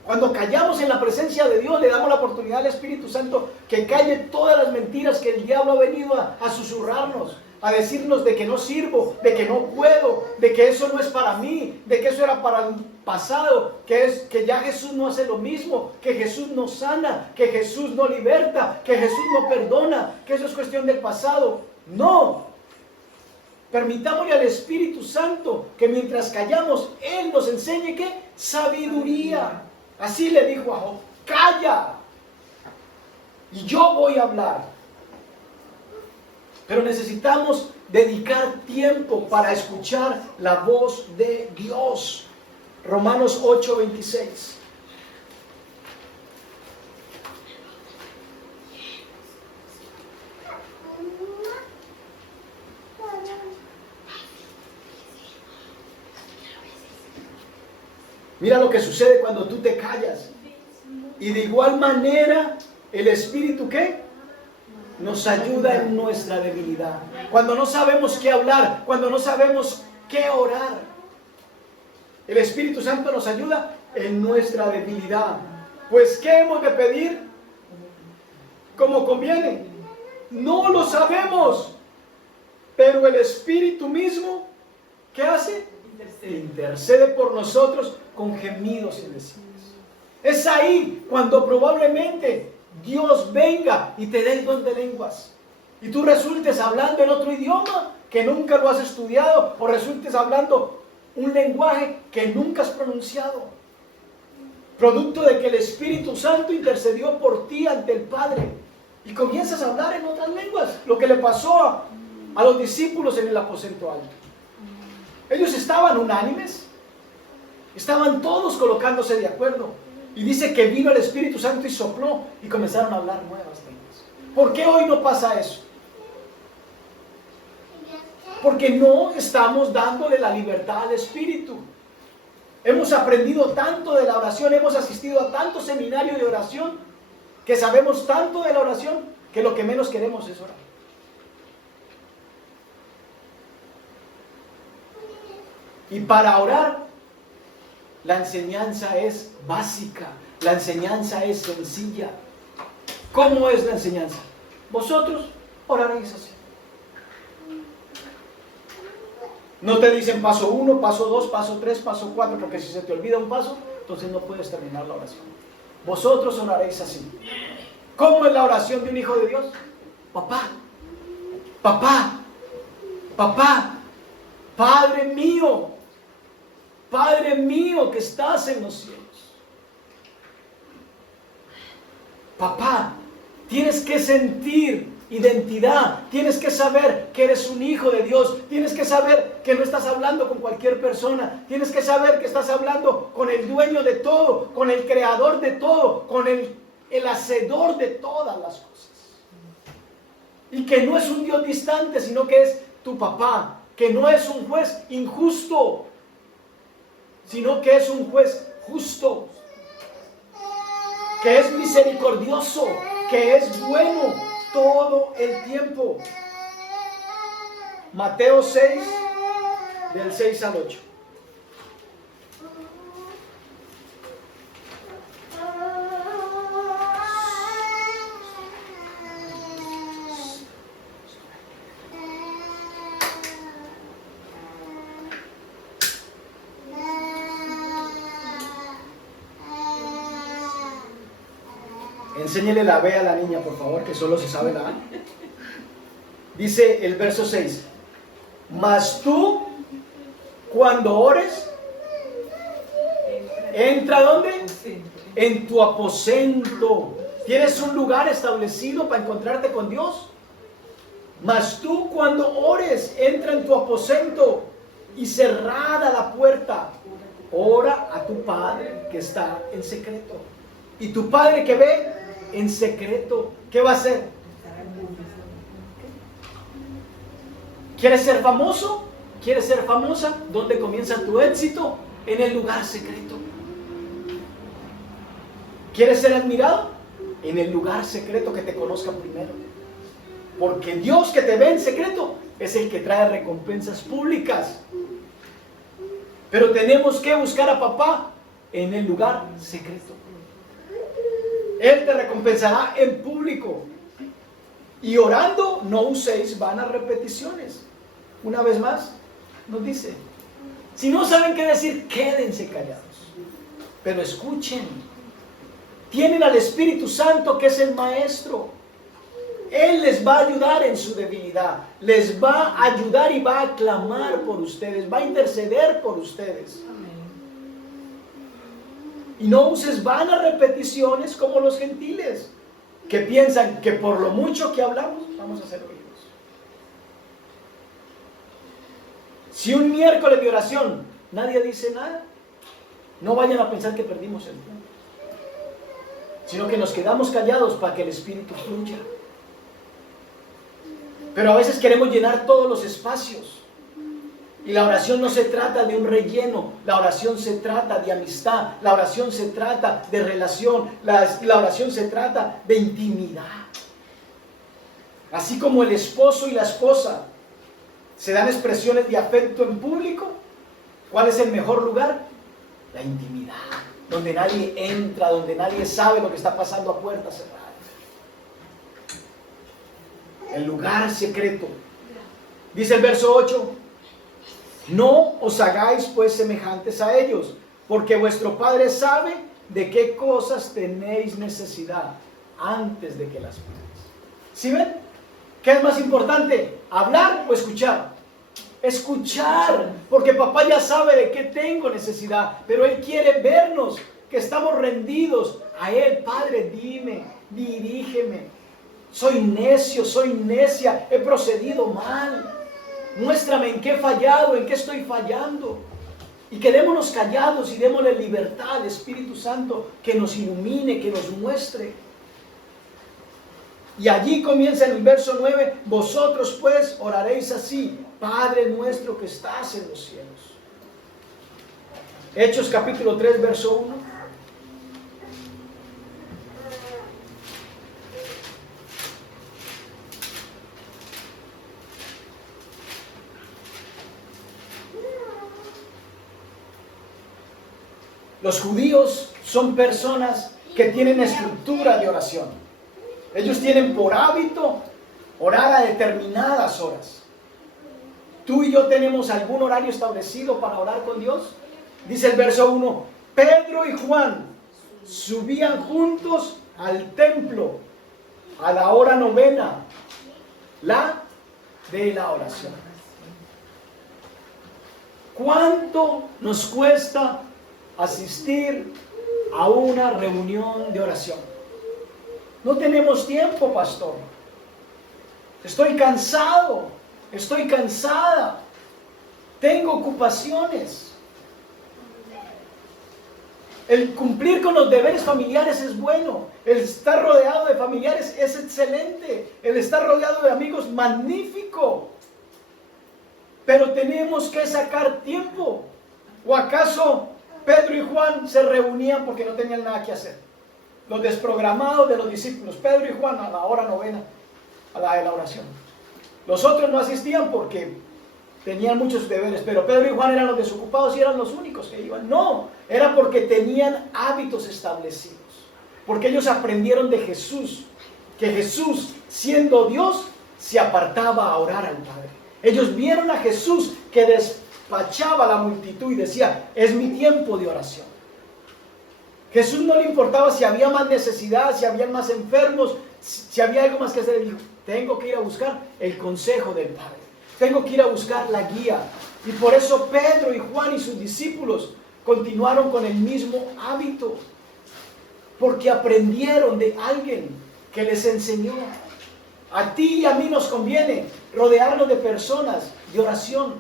Cuando callamos en la presencia de Dios, le damos la oportunidad al Espíritu Santo que calle todas las mentiras que el diablo ha venido a susurrarnos, a decirnos de que no sirvo, de que no puedo, de que eso no es para mí, de que eso era para el pasado, que ya Jesús no hace lo mismo, que Jesús no sana, que Jesús no liberta, que Jesús no perdona, que eso es cuestión del pasado. No. Permitámosle al Espíritu Santo que mientras callamos, Él nos enseñe ¿qué? Sabiduría. Así le dijo a Job: calla, y yo voy a hablar. Pero necesitamos dedicar tiempo para escuchar la voz de Dios. Romanos 8:26. Mira lo que sucede cuando tú te callas. Y de igual manera, el Espíritu, ¿qué? Nos ayuda en nuestra debilidad. Cuando no sabemos qué hablar, cuando no sabemos qué orar, el Espíritu Santo nos ayuda en nuestra debilidad. Pues, ¿qué hemos de pedir? Como conviene. No lo sabemos. Pero el Espíritu mismo, ¿qué hace? Intercede por nosotros con gemidos indecibles. Es ahí cuando probablemente Dios venga y te dé el don de lenguas, y tú resultes hablando en otro idioma que nunca lo has estudiado, o resultes hablando un lenguaje que nunca has pronunciado, producto de que el Espíritu Santo intercedió por ti ante el Padre, y comienzas a hablar en otras lenguas. Lo que le pasó a los discípulos en el aposento alto. Ellos estaban unánimes, estaban todos colocándose de acuerdo. Y dice que vino el Espíritu Santo y sopló y comenzaron a hablar nuevas lenguas. ¿Por qué hoy no pasa eso? Porque no estamos dándole la libertad al Espíritu. Hemos aprendido tanto de la oración, hemos asistido a tantos seminarios de oración, que sabemos tanto de la oración, que lo que menos queremos es orar. Y para orar, la enseñanza es básica, la enseñanza es sencilla. ¿Cómo es la enseñanza? Vosotros oraréis así. No te dicen paso 1, paso 2, paso 3, paso 4, porque si se te olvida un paso, entonces no puedes terminar la oración. Vosotros oraréis así. ¿Cómo es la oración de un hijo de Dios? Papá, papá, papá, Padre mío. Padre mío que estás en los cielos. Papá, tienes que sentir identidad, tienes que saber que eres un hijo de Dios, tienes que saber que no estás hablando con cualquier persona, tienes que saber que estás hablando con el dueño de todo, con el creador de todo, con el hacedor de todas las cosas. Y que no es un Dios distante, sino que es tu papá, que no es un juez injusto, sino que es un juez justo, que es misericordioso, que es bueno todo el tiempo. Mateo 6, del 6 al 8. Enséñele la B a la niña, por favor, que solo se sabe la A. Dice el verso 6. Mas tú, cuando ores, ¿entra dónde? En tu aposento. ¿Tienes un lugar establecido para encontrarte con Dios? Mas tú, cuando ores, entra en tu aposento y cerrada la puerta, ora a tu Padre que está en secreto. Y tu Padre que ve en secreto, ¿qué va a hacer? ¿Quieres ser famoso? ¿Quieres ser famosa? ¿Dónde comienza tu éxito? En el lugar secreto. ¿Quieres ser admirado? En el lugar secreto, que te conozcan primero. Porque Dios que te ve en secreto es el que trae recompensas públicas. Pero tenemos que buscar a papá en el lugar secreto. Él te recompensará en público. Y orando, no uséis vanas repeticiones. Una vez más, nos dice, si no saben qué decir, quédense callados. Pero escuchen. Tienen al Espíritu Santo, que es el Maestro. Él les va a ayudar en su debilidad. Les va a ayudar y va a clamar por ustedes. Va a interceder por ustedes. Y no uses vanas repeticiones como los gentiles, que piensan que por lo mucho que hablamos, vamos a ser oídos. Si un miércoles de oración nadie dice nada, no vayan a pensar que perdimos el tiempo, sino que nos quedamos callados para que el Espíritu fluya. Pero a veces queremos llenar todos los espacios. Y la oración no se trata de un relleno, la oración se trata de amistad, la oración se trata de relación, la oración se trata de intimidad. Así como el esposo y la esposa se dan expresiones de afecto en público, ¿cuál es el mejor lugar? La intimidad, donde nadie entra, donde nadie sabe lo que está pasando a puerta cerrada. El lugar secreto. Dice el verso 8. No os hagáis pues semejantes a ellos, porque vuestro Padre sabe de qué cosas tenéis necesidad antes de que las pidáis. ¿Sí ven? ¿Qué es más importante? ¿Hablar o escuchar? Escuchar, porque papá ya sabe de qué tengo necesidad, pero Él quiere vernos, que estamos rendidos a Él. Padre, dime, dirígeme. Soy necio, soy necia, he procedido mal. Muéstrame en qué he fallado, en qué estoy fallando. Y quedémonos callados y démosle libertad al Espíritu Santo que nos ilumine, que nos muestre. Y allí comienza en el verso 9, vosotros pues oraréis así, Padre nuestro que estás en los cielos. Hechos capítulo 3, verso 1. Los judíos son personas que tienen estructura de oración. Ellos tienen por hábito orar a determinadas horas. ¿Tú y yo tenemos algún horario establecido para orar con Dios? Dice el verso 1, Pedro y Juan subían juntos al templo a la hora novena, la de la oración. ¿Cuánto nos cuesta asistir a una reunión de oración? No tenemos tiempo, pastor. Estoy cansado, estoy cansada, tengo ocupaciones. El cumplir con los deberes familiares es bueno, el estar rodeado de familiares es excelente, el estar rodeado de amigos magnífico, pero tenemos que sacar tiempo. ¿O acaso Pedro y Juan se reunían porque no tenían nada que hacer? Los desprogramados de los discípulos, Pedro y Juan a la hora novena, a la de la oración. Los otros no asistían porque tenían muchos deberes, pero Pedro y Juan eran los desocupados y eran los únicos que iban. No, era porque tenían hábitos establecidos, porque ellos aprendieron de Jesús, que Jesús, siendo Dios, se apartaba a orar al Padre. Ellos vieron a Jesús que despachaba a la multitud y decía, es mi tiempo de oración. Jesús no le importaba si había más necesidad, si había más enfermos, si había algo más que hacer. Él dijo, tengo que ir a buscar el consejo del Padre. Tengo que ir a buscar la guía. Y por eso Pedro y Juan y sus discípulos continuaron con el mismo hábito. Porque aprendieron de alguien que les enseñó. A ti y a mí nos conviene rodearnos de personas de oración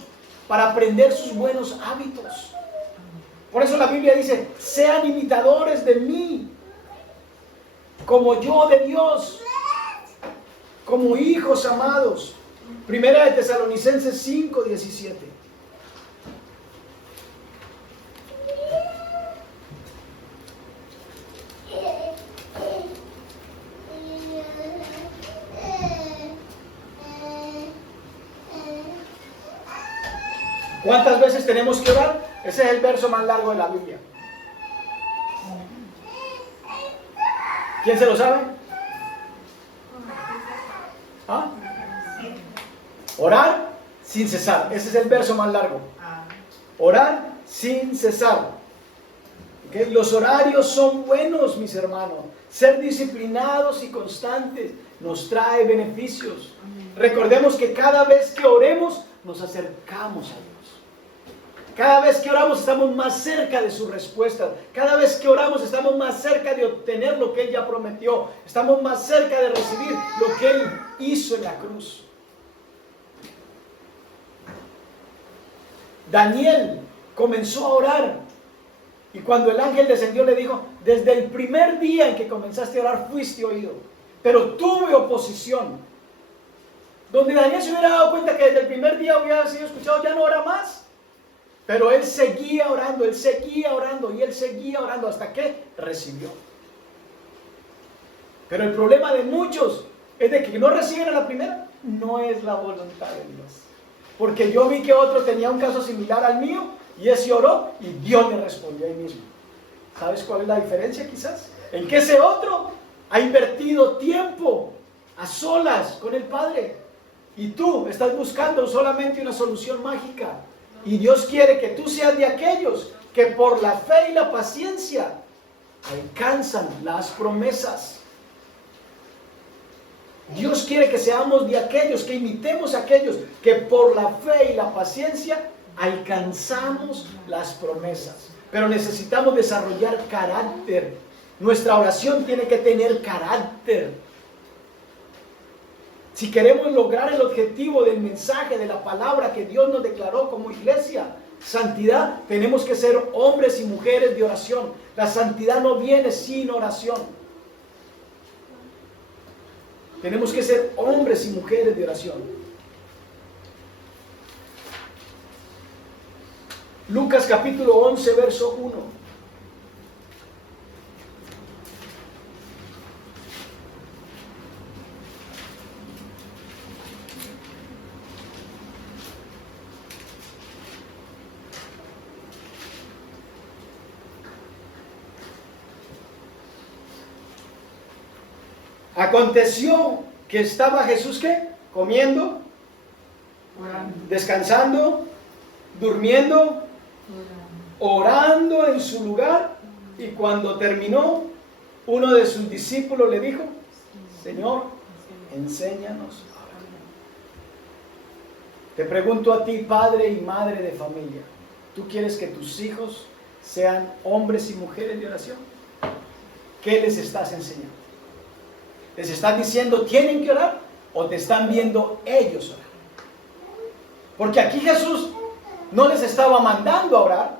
para aprender sus buenos hábitos. Por eso la Biblia dice, sean imitadores de mí, como yo de Dios, como hijos amados. Primera de Tesalonicenses 5:17. ¿Cuántas veces tenemos que orar? Ese es el verso más largo de la Biblia. ¿Quién se lo sabe? ¿Ah? Orar sin cesar. Ese es el verso más largo. Orar sin cesar. ¿Okay? Los horarios son buenos, mis hermanos. Ser disciplinados y constantes nos trae beneficios. Recordemos que cada vez que oremos, nos acercamos a Dios. Cada vez que oramos estamos más cerca de su respuesta. Cada vez que oramos estamos más cerca de obtener lo que Él ya prometió. Estamos más cerca de recibir lo que Él hizo en la cruz. Daniel comenzó a orar. Y cuando el ángel descendió le dijo, desde el primer día en que comenzaste a orar fuiste oído. Pero tuve oposición. Donde Daniel se hubiera dado cuenta que desde el primer día hubiera sido escuchado, ya no ora más. Pero él seguía orando y él seguía orando hasta que recibió. Pero el problema de muchos es de que no reciben a la primera. No es la voluntad de Dios. Porque yo vi que otro tenía un caso similar al mío y ese oró y Dios le respondió ahí mismo. ¿Sabes cuál es la diferencia quizás? En que ese otro ha invertido tiempo a solas con el Padre. Y tú estás buscando solamente una solución mágica. Y Dios quiere que tú seas de aquellos que por la fe y la paciencia alcanzan las promesas. Dios quiere que seamos de aquellos, que imitemos a aquellos que por la fe y la paciencia alcanzamos las promesas. Pero necesitamos desarrollar carácter. Nuestra oración tiene que tener carácter. Si queremos lograr el objetivo del mensaje, de la palabra que Dios nos declaró como iglesia, santidad, tenemos que ser hombres y mujeres de oración. La santidad no viene sin oración. Tenemos que ser hombres y mujeres de oración. Lucas capítulo 11, verso 1. Aconteció que estaba Jesús, ¿qué? Comiendo, descansando, durmiendo, orando en su lugar. Y cuando terminó, uno de sus discípulos le dijo, Señor, enséñanos a orar. Te pregunto a ti, padre y madre de familia, ¿Tú quieres que tus hijos sean hombres y mujeres de oración? ¿Qué les estás enseñando? ¿Les estás diciendo tienen que orar o te están viendo ellos orar? Porque aquí Jesús no les estaba mandando a orar.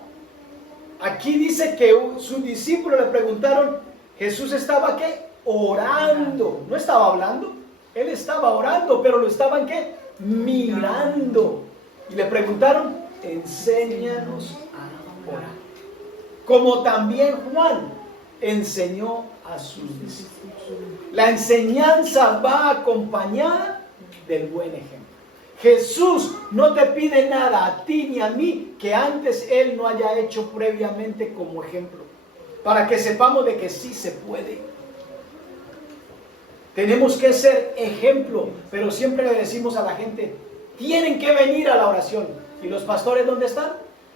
Aquí dice que sus discípulos le preguntaron, Jesús estaba ¿qué? Orando. No estaba hablando, él estaba orando, pero lo estaban ¿qué? Mirando. Y le preguntaron, enséñanos a orar. Como también Juan enseñó a sus discípulos. La enseñanza va acompañada del buen ejemplo. Jesús no te pide nada a ti ni a mí que antes Él no haya hecho previamente como ejemplo, para que sepamos de que sí se puede. Tenemos que ser ejemplo, pero siempre le decimos a la gente, tienen que venir a la oración. ¿Y los pastores dónde están?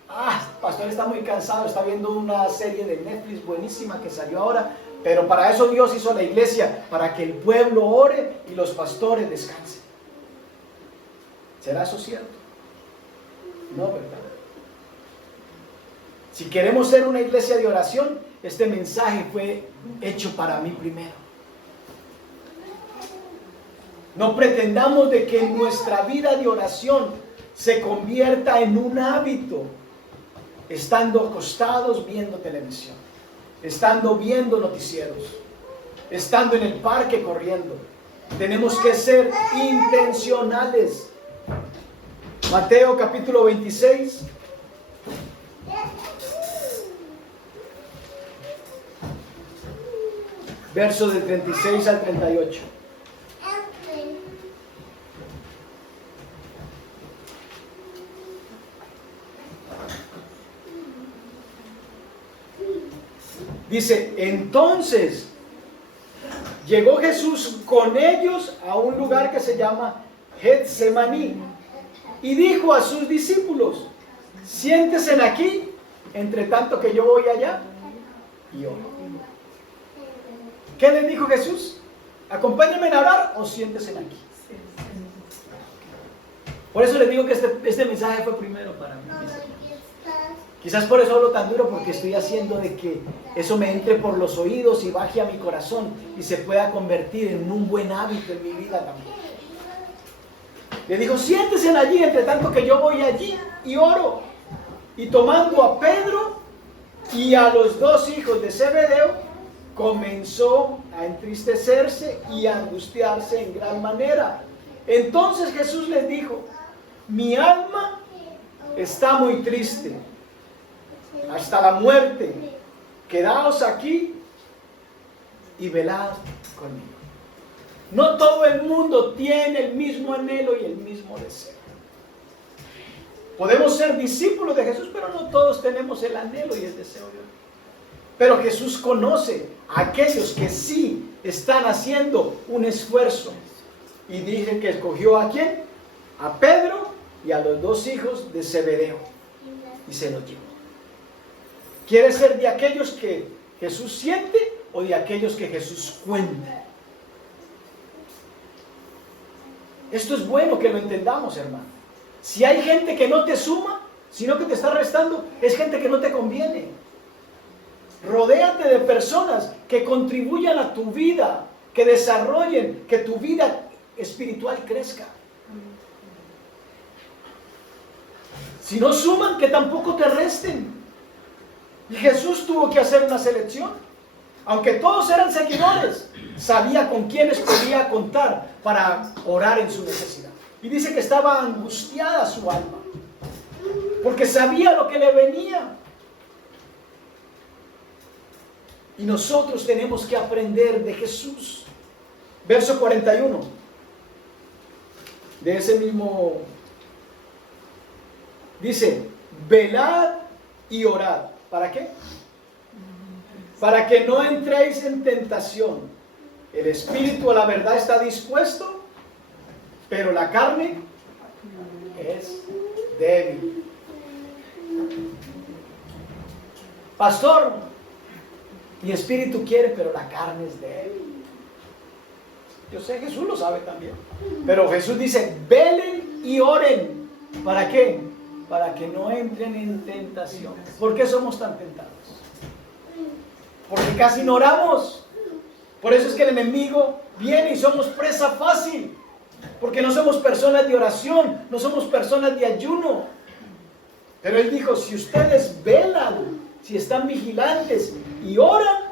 El pastor está muy cansado, está viendo una serie de Netflix buenísima que salió ahora, pero para eso Dios hizo la iglesia, para que el pueblo ore y los pastores descansen. ¿Será eso cierto? No, ¿verdad? Si queremos ser una iglesia de oración, este mensaje fue hecho para mí primero. No pretendamos de que nuestra vida de oración se convierta en un hábito, estando acostados viendo televisión, estando viendo noticieros, estando en el parque corriendo. Tenemos que ser intencionales. Mateo capítulo 26. Versos del 36 al 38. Dice, entonces llegó Jesús con ellos a un lugar que se llama Getsemaní y dijo a sus discípulos, siéntense aquí, entre tanto que yo voy allá y oro. ¿Qué les dijo Jesús? Acompáñenme a orar o siéntense aquí. Por eso les digo que este mensaje fue primero para mí. Quizás por eso hablo tan duro, porque estoy haciendo de que eso me entre por los oídos y baje a mi corazón y se pueda convertir en un buen hábito en mi vida también. Le dijo, siéntense allí, entre tanto que yo voy allí y oro. Y tomando a Pedro y a los dos hijos de Zebedeo, comenzó a entristecerse y a angustiarse en gran manera. Entonces Jesús les dijo, mi alma está muy triste hasta la muerte. Quedaos aquí y velad conmigo. No todo el mundo tiene el mismo anhelo y el mismo deseo. Podemos ser discípulos de Jesús, pero no todos tenemos el anhelo y el deseo de Dios. Pero Jesús conoce a aquellos que sí están haciendo un esfuerzo. Y dice que escogió ¿a quién? A Pedro y a los dos hijos de Zebedeo. Y se los llevó. ¿Quieres ser de aquellos que Jesús siente o de aquellos que Jesús cuenta? Esto es bueno que lo entendamos, hermano. Si hay gente que no te suma, sino que te está restando, es gente que no te conviene. Rodéate de personas que contribuyan a tu vida, que desarrollen, que tu vida espiritual crezca. Si no suman, que tampoco te resten. Y Jesús tuvo que hacer una selección. Aunque todos eran seguidores, sabía con quiénes podía contar para orar en su necesidad. Y dice que estaba angustiada su alma, porque sabía lo que le venía. Y nosotros tenemos que aprender de Jesús. Verso 41 de ese mismo, dice, velad y orad. ¿Para qué? Para que no entréis en tentación. El espíritu a la verdad está dispuesto, pero la carne es débil. Pastor, mi espíritu quiere, pero la carne es débil. Yo sé, Jesús lo sabe también. Pero Jesús dice, velen y oren. ¿Para qué? para que no entren en tentación. ¿Por qué somos tan tentados? Porque casi no oramos. Por eso es que el enemigo viene y somos presa fácil. Porque no somos personas de oración, no somos personas de ayuno. Pero él dijo, si ustedes velan, si están vigilantes y oran,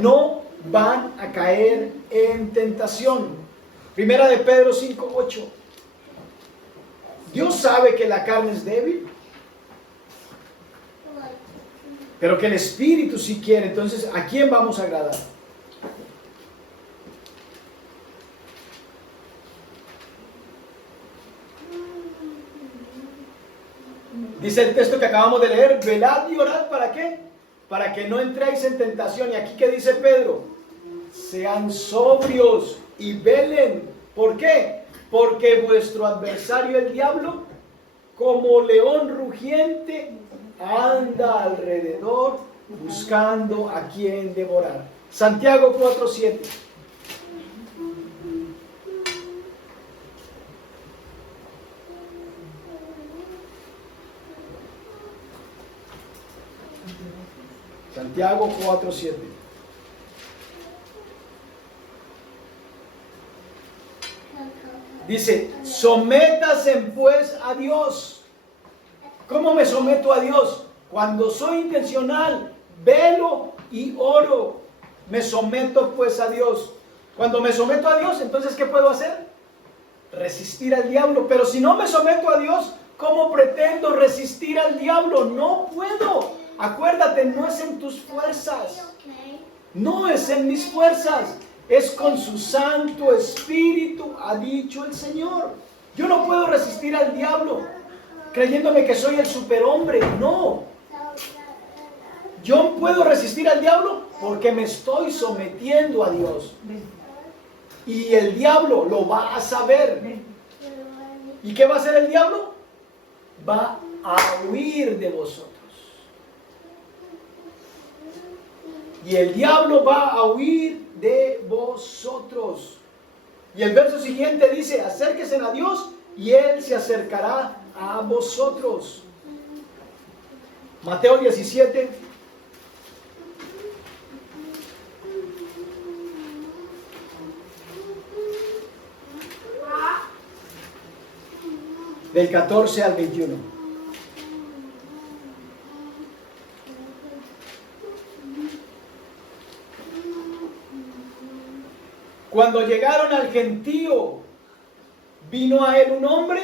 no van a caer en tentación. Primera de Pedro 5:8. Dios sabe que la carne es débil, pero que el Espíritu sí quiere. Entonces, ¿a quién vamos a agradar? Dice el texto que acabamos de leer, velad y orad, ¿para qué? Para que no entréis en tentación. Y aquí, ¿qué dice Pedro? Sean sobrios y velen. ¿Por qué? Porque vuestro adversario el diablo, como león rugiente, anda alrededor buscando a quien devorar. Santiago 4:7. Santiago 4:7. Dice, sométase pues a Dios. ¿Cómo me someto a Dios? Cuando soy intencional, velo y oro. Me someto pues a Dios. Cuando me someto a Dios, entonces ¿qué puedo hacer? Resistir al diablo. Pero si no me someto a Dios, ¿cómo pretendo resistir al diablo? No puedo. Acuérdate, no es en tus fuerzas. No es en mis fuerzas. Es con su Santo Espíritu, ha dicho el Señor. Yo no puedo resistir al diablo creyéndome que soy el superhombre. No. Yo puedo resistir al diablo porque me estoy sometiendo a Dios. Y el diablo lo va a saber. ¿Y qué va a hacer el diablo? Va a huir de vosotros. Y el diablo va a huir de vosotros. Y el verso siguiente dice, acérquense a Dios y Él se acercará a vosotros. Mateo 17. Del 14 al 21. Cuando llegaron al gentío, vino a él un hombre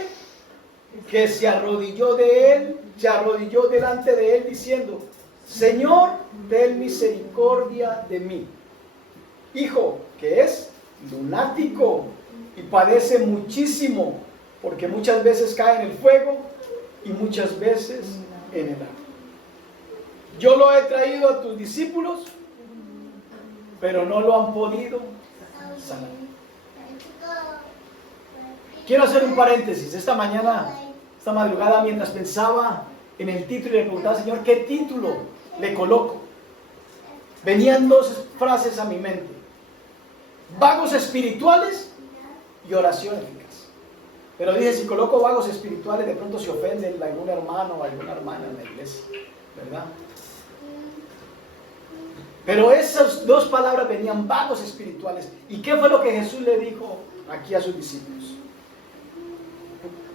que se arrodilló delante de él diciendo, Señor, ten misericordia de mí, hijo que es lunático y padece muchísimo, porque muchas veces cae en el fuego y muchas veces en el agua. Yo lo he traído a tus discípulos, pero no lo han podido sanar. Quiero hacer un paréntesis. Esta madrugada, mientras pensaba en el título y le preguntaba al Señor, ¿qué título le coloco? Venían dos frases a mi mente: vagos espirituales y oración eficaz. Pero dije, si coloco vagos espirituales, de pronto se ofende algún hermano o alguna hermana en la iglesia, ¿verdad? Pero esas dos palabras venían, vagos espirituales. ¿Y qué fue lo que Jesús le dijo aquí a sus discípulos?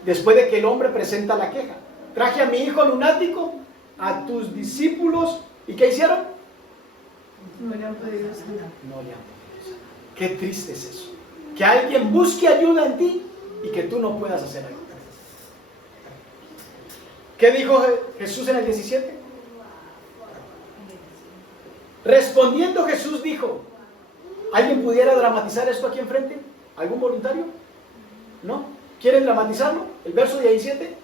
Después de que el hombre presenta la queja: traje a mi hijo lunático, a tus discípulos, ¿y qué hicieron? No le han podido sanar. No le han podido sanar. Qué triste es eso. Que alguien busque ayuda en ti y que tú no puedas hacer algo. ¿Qué dijo Jesús en el 17? Respondiendo Jesús dijo, ¿alguien pudiera dramatizar esto aquí enfrente? ¿Algún voluntario? ¿No? ¿Quieren dramatizarlo? ¿El verso 17?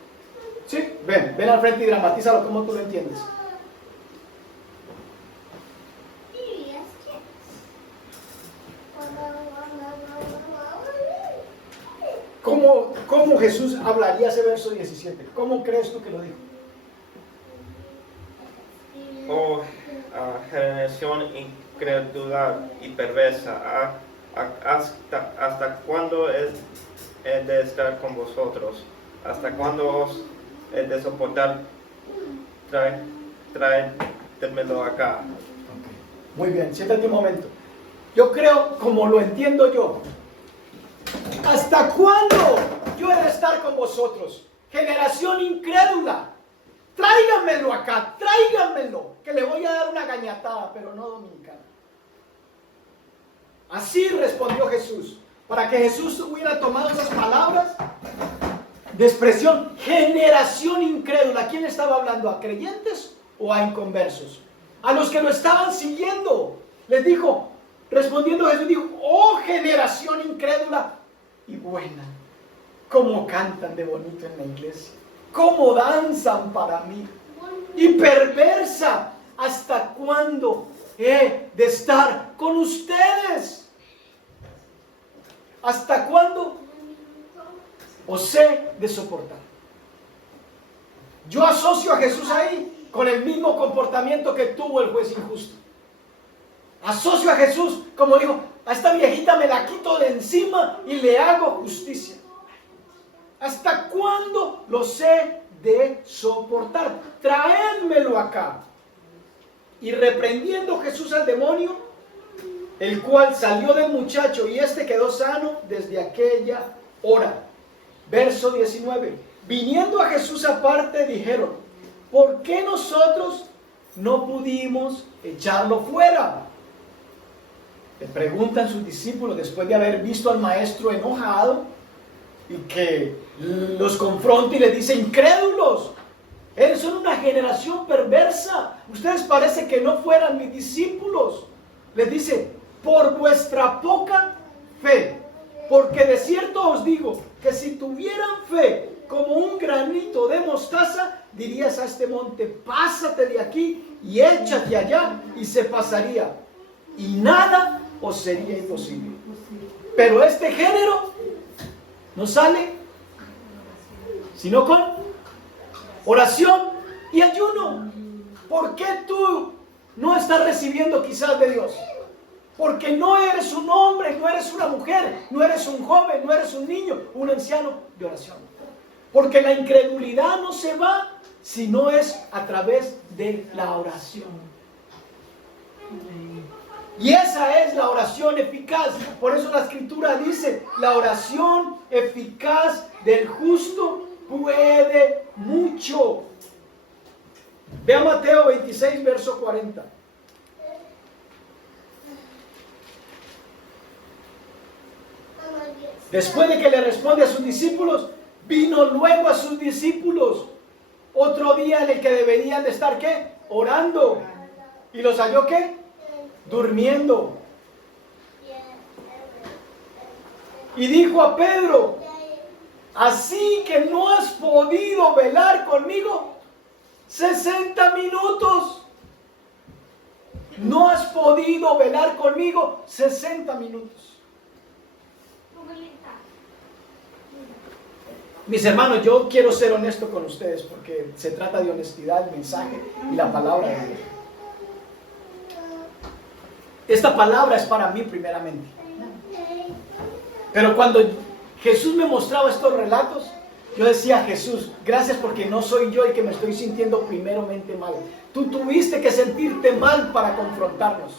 ¿Sí? Ven al frente y dramatízalo como tú lo entiendes. ¿Cómo Jesús hablaría ese verso 17? ¿Cómo crees tú que lo dijo? Oh, generación incrédula y perversa, ¿hasta cuándo he de estar con vosotros? ¿Hasta cuándo os de soportar, tráemelo acá. Muy bien, siéntate un momento. Yo creo, como lo entiendo yo, ¿hasta cuándo yo he de estar con vosotros? Generación incrédula. Tráiganmelo acá, tráiganmelo, que le voy a dar una gañatada, pero no dominicana. Así respondió Jesús. Para que Jesús hubiera tomado esas palabras de expresión, generación incrédula. ¿A quién estaba hablando? ¿A creyentes o a inconversos? A los que lo estaban siguiendo. Les dijo, respondiendo Jesús, dijo, oh generación incrédula y buena. Cómo cantan de bonito en la iglesia. Cómo danzan para mí. Y perversa, ¿hasta cuándo he de estar con ustedes? ¿Hasta cuándo os he de soportar? Yo asocio a Jesús ahí con el mismo comportamiento que tuvo el juez injusto. Asocio a Jesús como dijo, a esta viejita me la quito de encima y le hago justicia. ¿Hasta cuándo los he de soportar? Traédmelo acá. Y reprendiendo Jesús al demonio, el cual salió del muchacho y éste quedó sano desde aquella hora. Verso 19. Viniendo a Jesús aparte, dijeron, ¿por qué nosotros no pudimos echarlo fuera? Le preguntan sus discípulos después de haber visto al maestro enojado y que los confronta y les dice, incrédulos, son una generación perversa, ustedes parece que no fueran mis discípulos. Les dice, por vuestra poca fe, porque de cierto os digo que si tuvieran fe como un granito de mostaza, dirías a este monte, pásate de aquí y échate allá, y se pasaría, y nada os sería imposible. Pero este género no sale sino con oración y ayuno. ¿Por qué tú no estás recibiendo quizás de Dios? Porque no eres un hombre, no eres una mujer, no eres un joven, no eres un niño, un anciano de oración. Porque la incredulidad no se va si no es a través de la oración. Y esa es la oración eficaz. Por eso la Escritura dice, la oración eficaz del justo puede mucho. Ve a Mateo 26, verso 40. Después de que le responde a sus discípulos, vino luego a sus discípulos otro día en el que deberían de estar, ¿qué? Orando. ¿Y los halló qué? Durmiendo. Y dijo a Pedro, así que no has podido velar conmigo 60 minutos. No has podido velar conmigo 60 minutos. Mis hermanos, yo quiero ser honesto con ustedes porque se trata de honestidad, el mensaje y la palabra de Dios. Esta palabra es para mí primeramente. Pero cuando Jesús me mostraba estos relatos, yo decía, Jesús, gracias porque no soy yo el que me estoy sintiendo primeramente mal. Tú tuviste que sentirte mal para confrontarnos.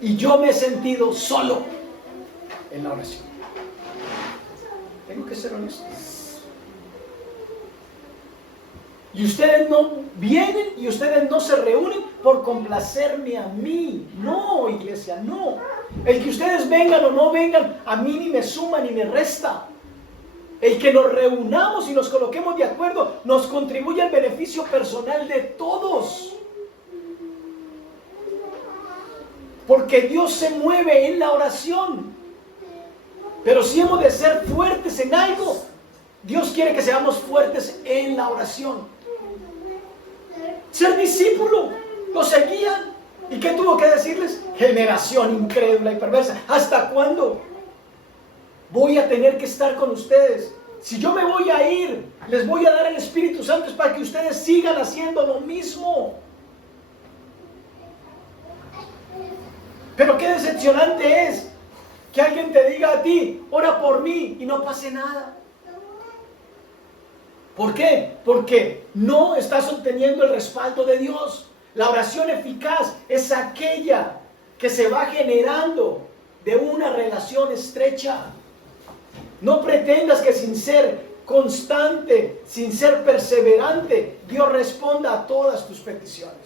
Y yo me he sentido solo en la oración. Tengo que ser honesto. Y ustedes no vienen y ustedes no se reúnen por complacerme a mí. No, iglesia, no. El que ustedes vengan o no vengan, a mí ni me suma ni me resta. El que nos reunamos y nos coloquemos de acuerdo nos contribuye al beneficio personal de todos. Porque Dios se mueve en la oración. Pero si hemos de ser fuertes en algo, Dios quiere que seamos fuertes en la oración. Ser discípulo, lo seguían. ¿Y qué tuvo que decirles? Generación incrédula y perversa. ¿Hasta cuándo voy a tener que estar con ustedes? Si yo me voy a ir, les voy a dar el Espíritu Santo para que ustedes sigan haciendo lo mismo. Pero qué decepcionante es que alguien te diga a ti, ora por mí, y no pase nada. ¿Por qué? Porque no estás obteniendo el respaldo de Dios. La oración eficaz es aquella que se va generando de una relación estrecha. No pretendas que sin ser constante, sin ser perseverante, Dios responda a todas tus peticiones.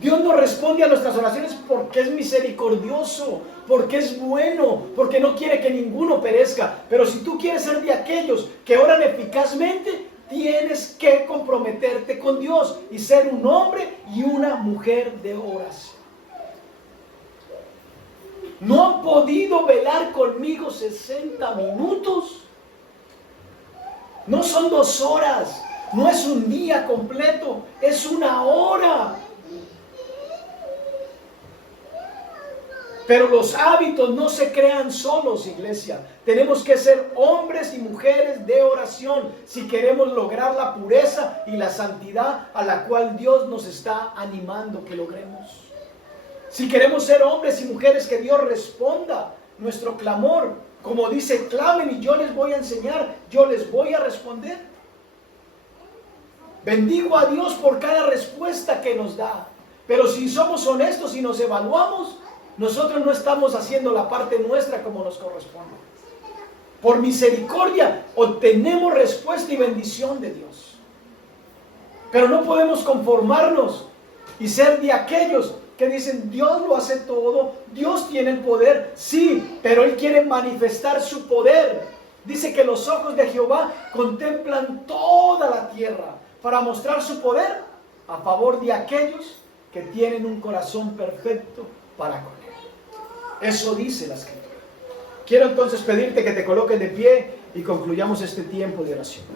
Dios no responde a nuestras oraciones porque es misericordioso, porque es bueno, porque no quiere que ninguno perezca. Pero si tú quieres ser de aquellos que oran eficazmente, tienes que comprometerte con Dios y ser un hombre y una mujer de oración. ¿No han podido velar conmigo 60 minutos? No son 2 horas, no es un día completo, es 1 hora. Pero los hábitos no se crean solos, iglesia. Tenemos que ser hombres y mujeres de oración si queremos lograr la pureza y la santidad a la cual Dios nos está animando que logremos. Si queremos ser hombres y mujeres que Dios responda nuestro clamor, como dice, clamen y yo les voy a enseñar, yo les voy a responder. Bendigo a Dios por cada respuesta que nos da. Pero si somos honestos y nos evaluamos, nosotros no estamos haciendo la parte nuestra como nos corresponde. Por misericordia obtenemos respuesta y bendición de Dios. Pero no podemos conformarnos y ser de aquellos que dicen, Dios lo hace todo, Dios tiene el poder, sí, pero Él quiere manifestar su poder. Dice que los ojos de Jehová contemplan toda la tierra para mostrar su poder a favor de aquellos que tienen un corazón perfecto para con Él. Eso dice la Escritura. Quiero entonces pedirte que te coloques de pie y concluyamos este tiempo de oración.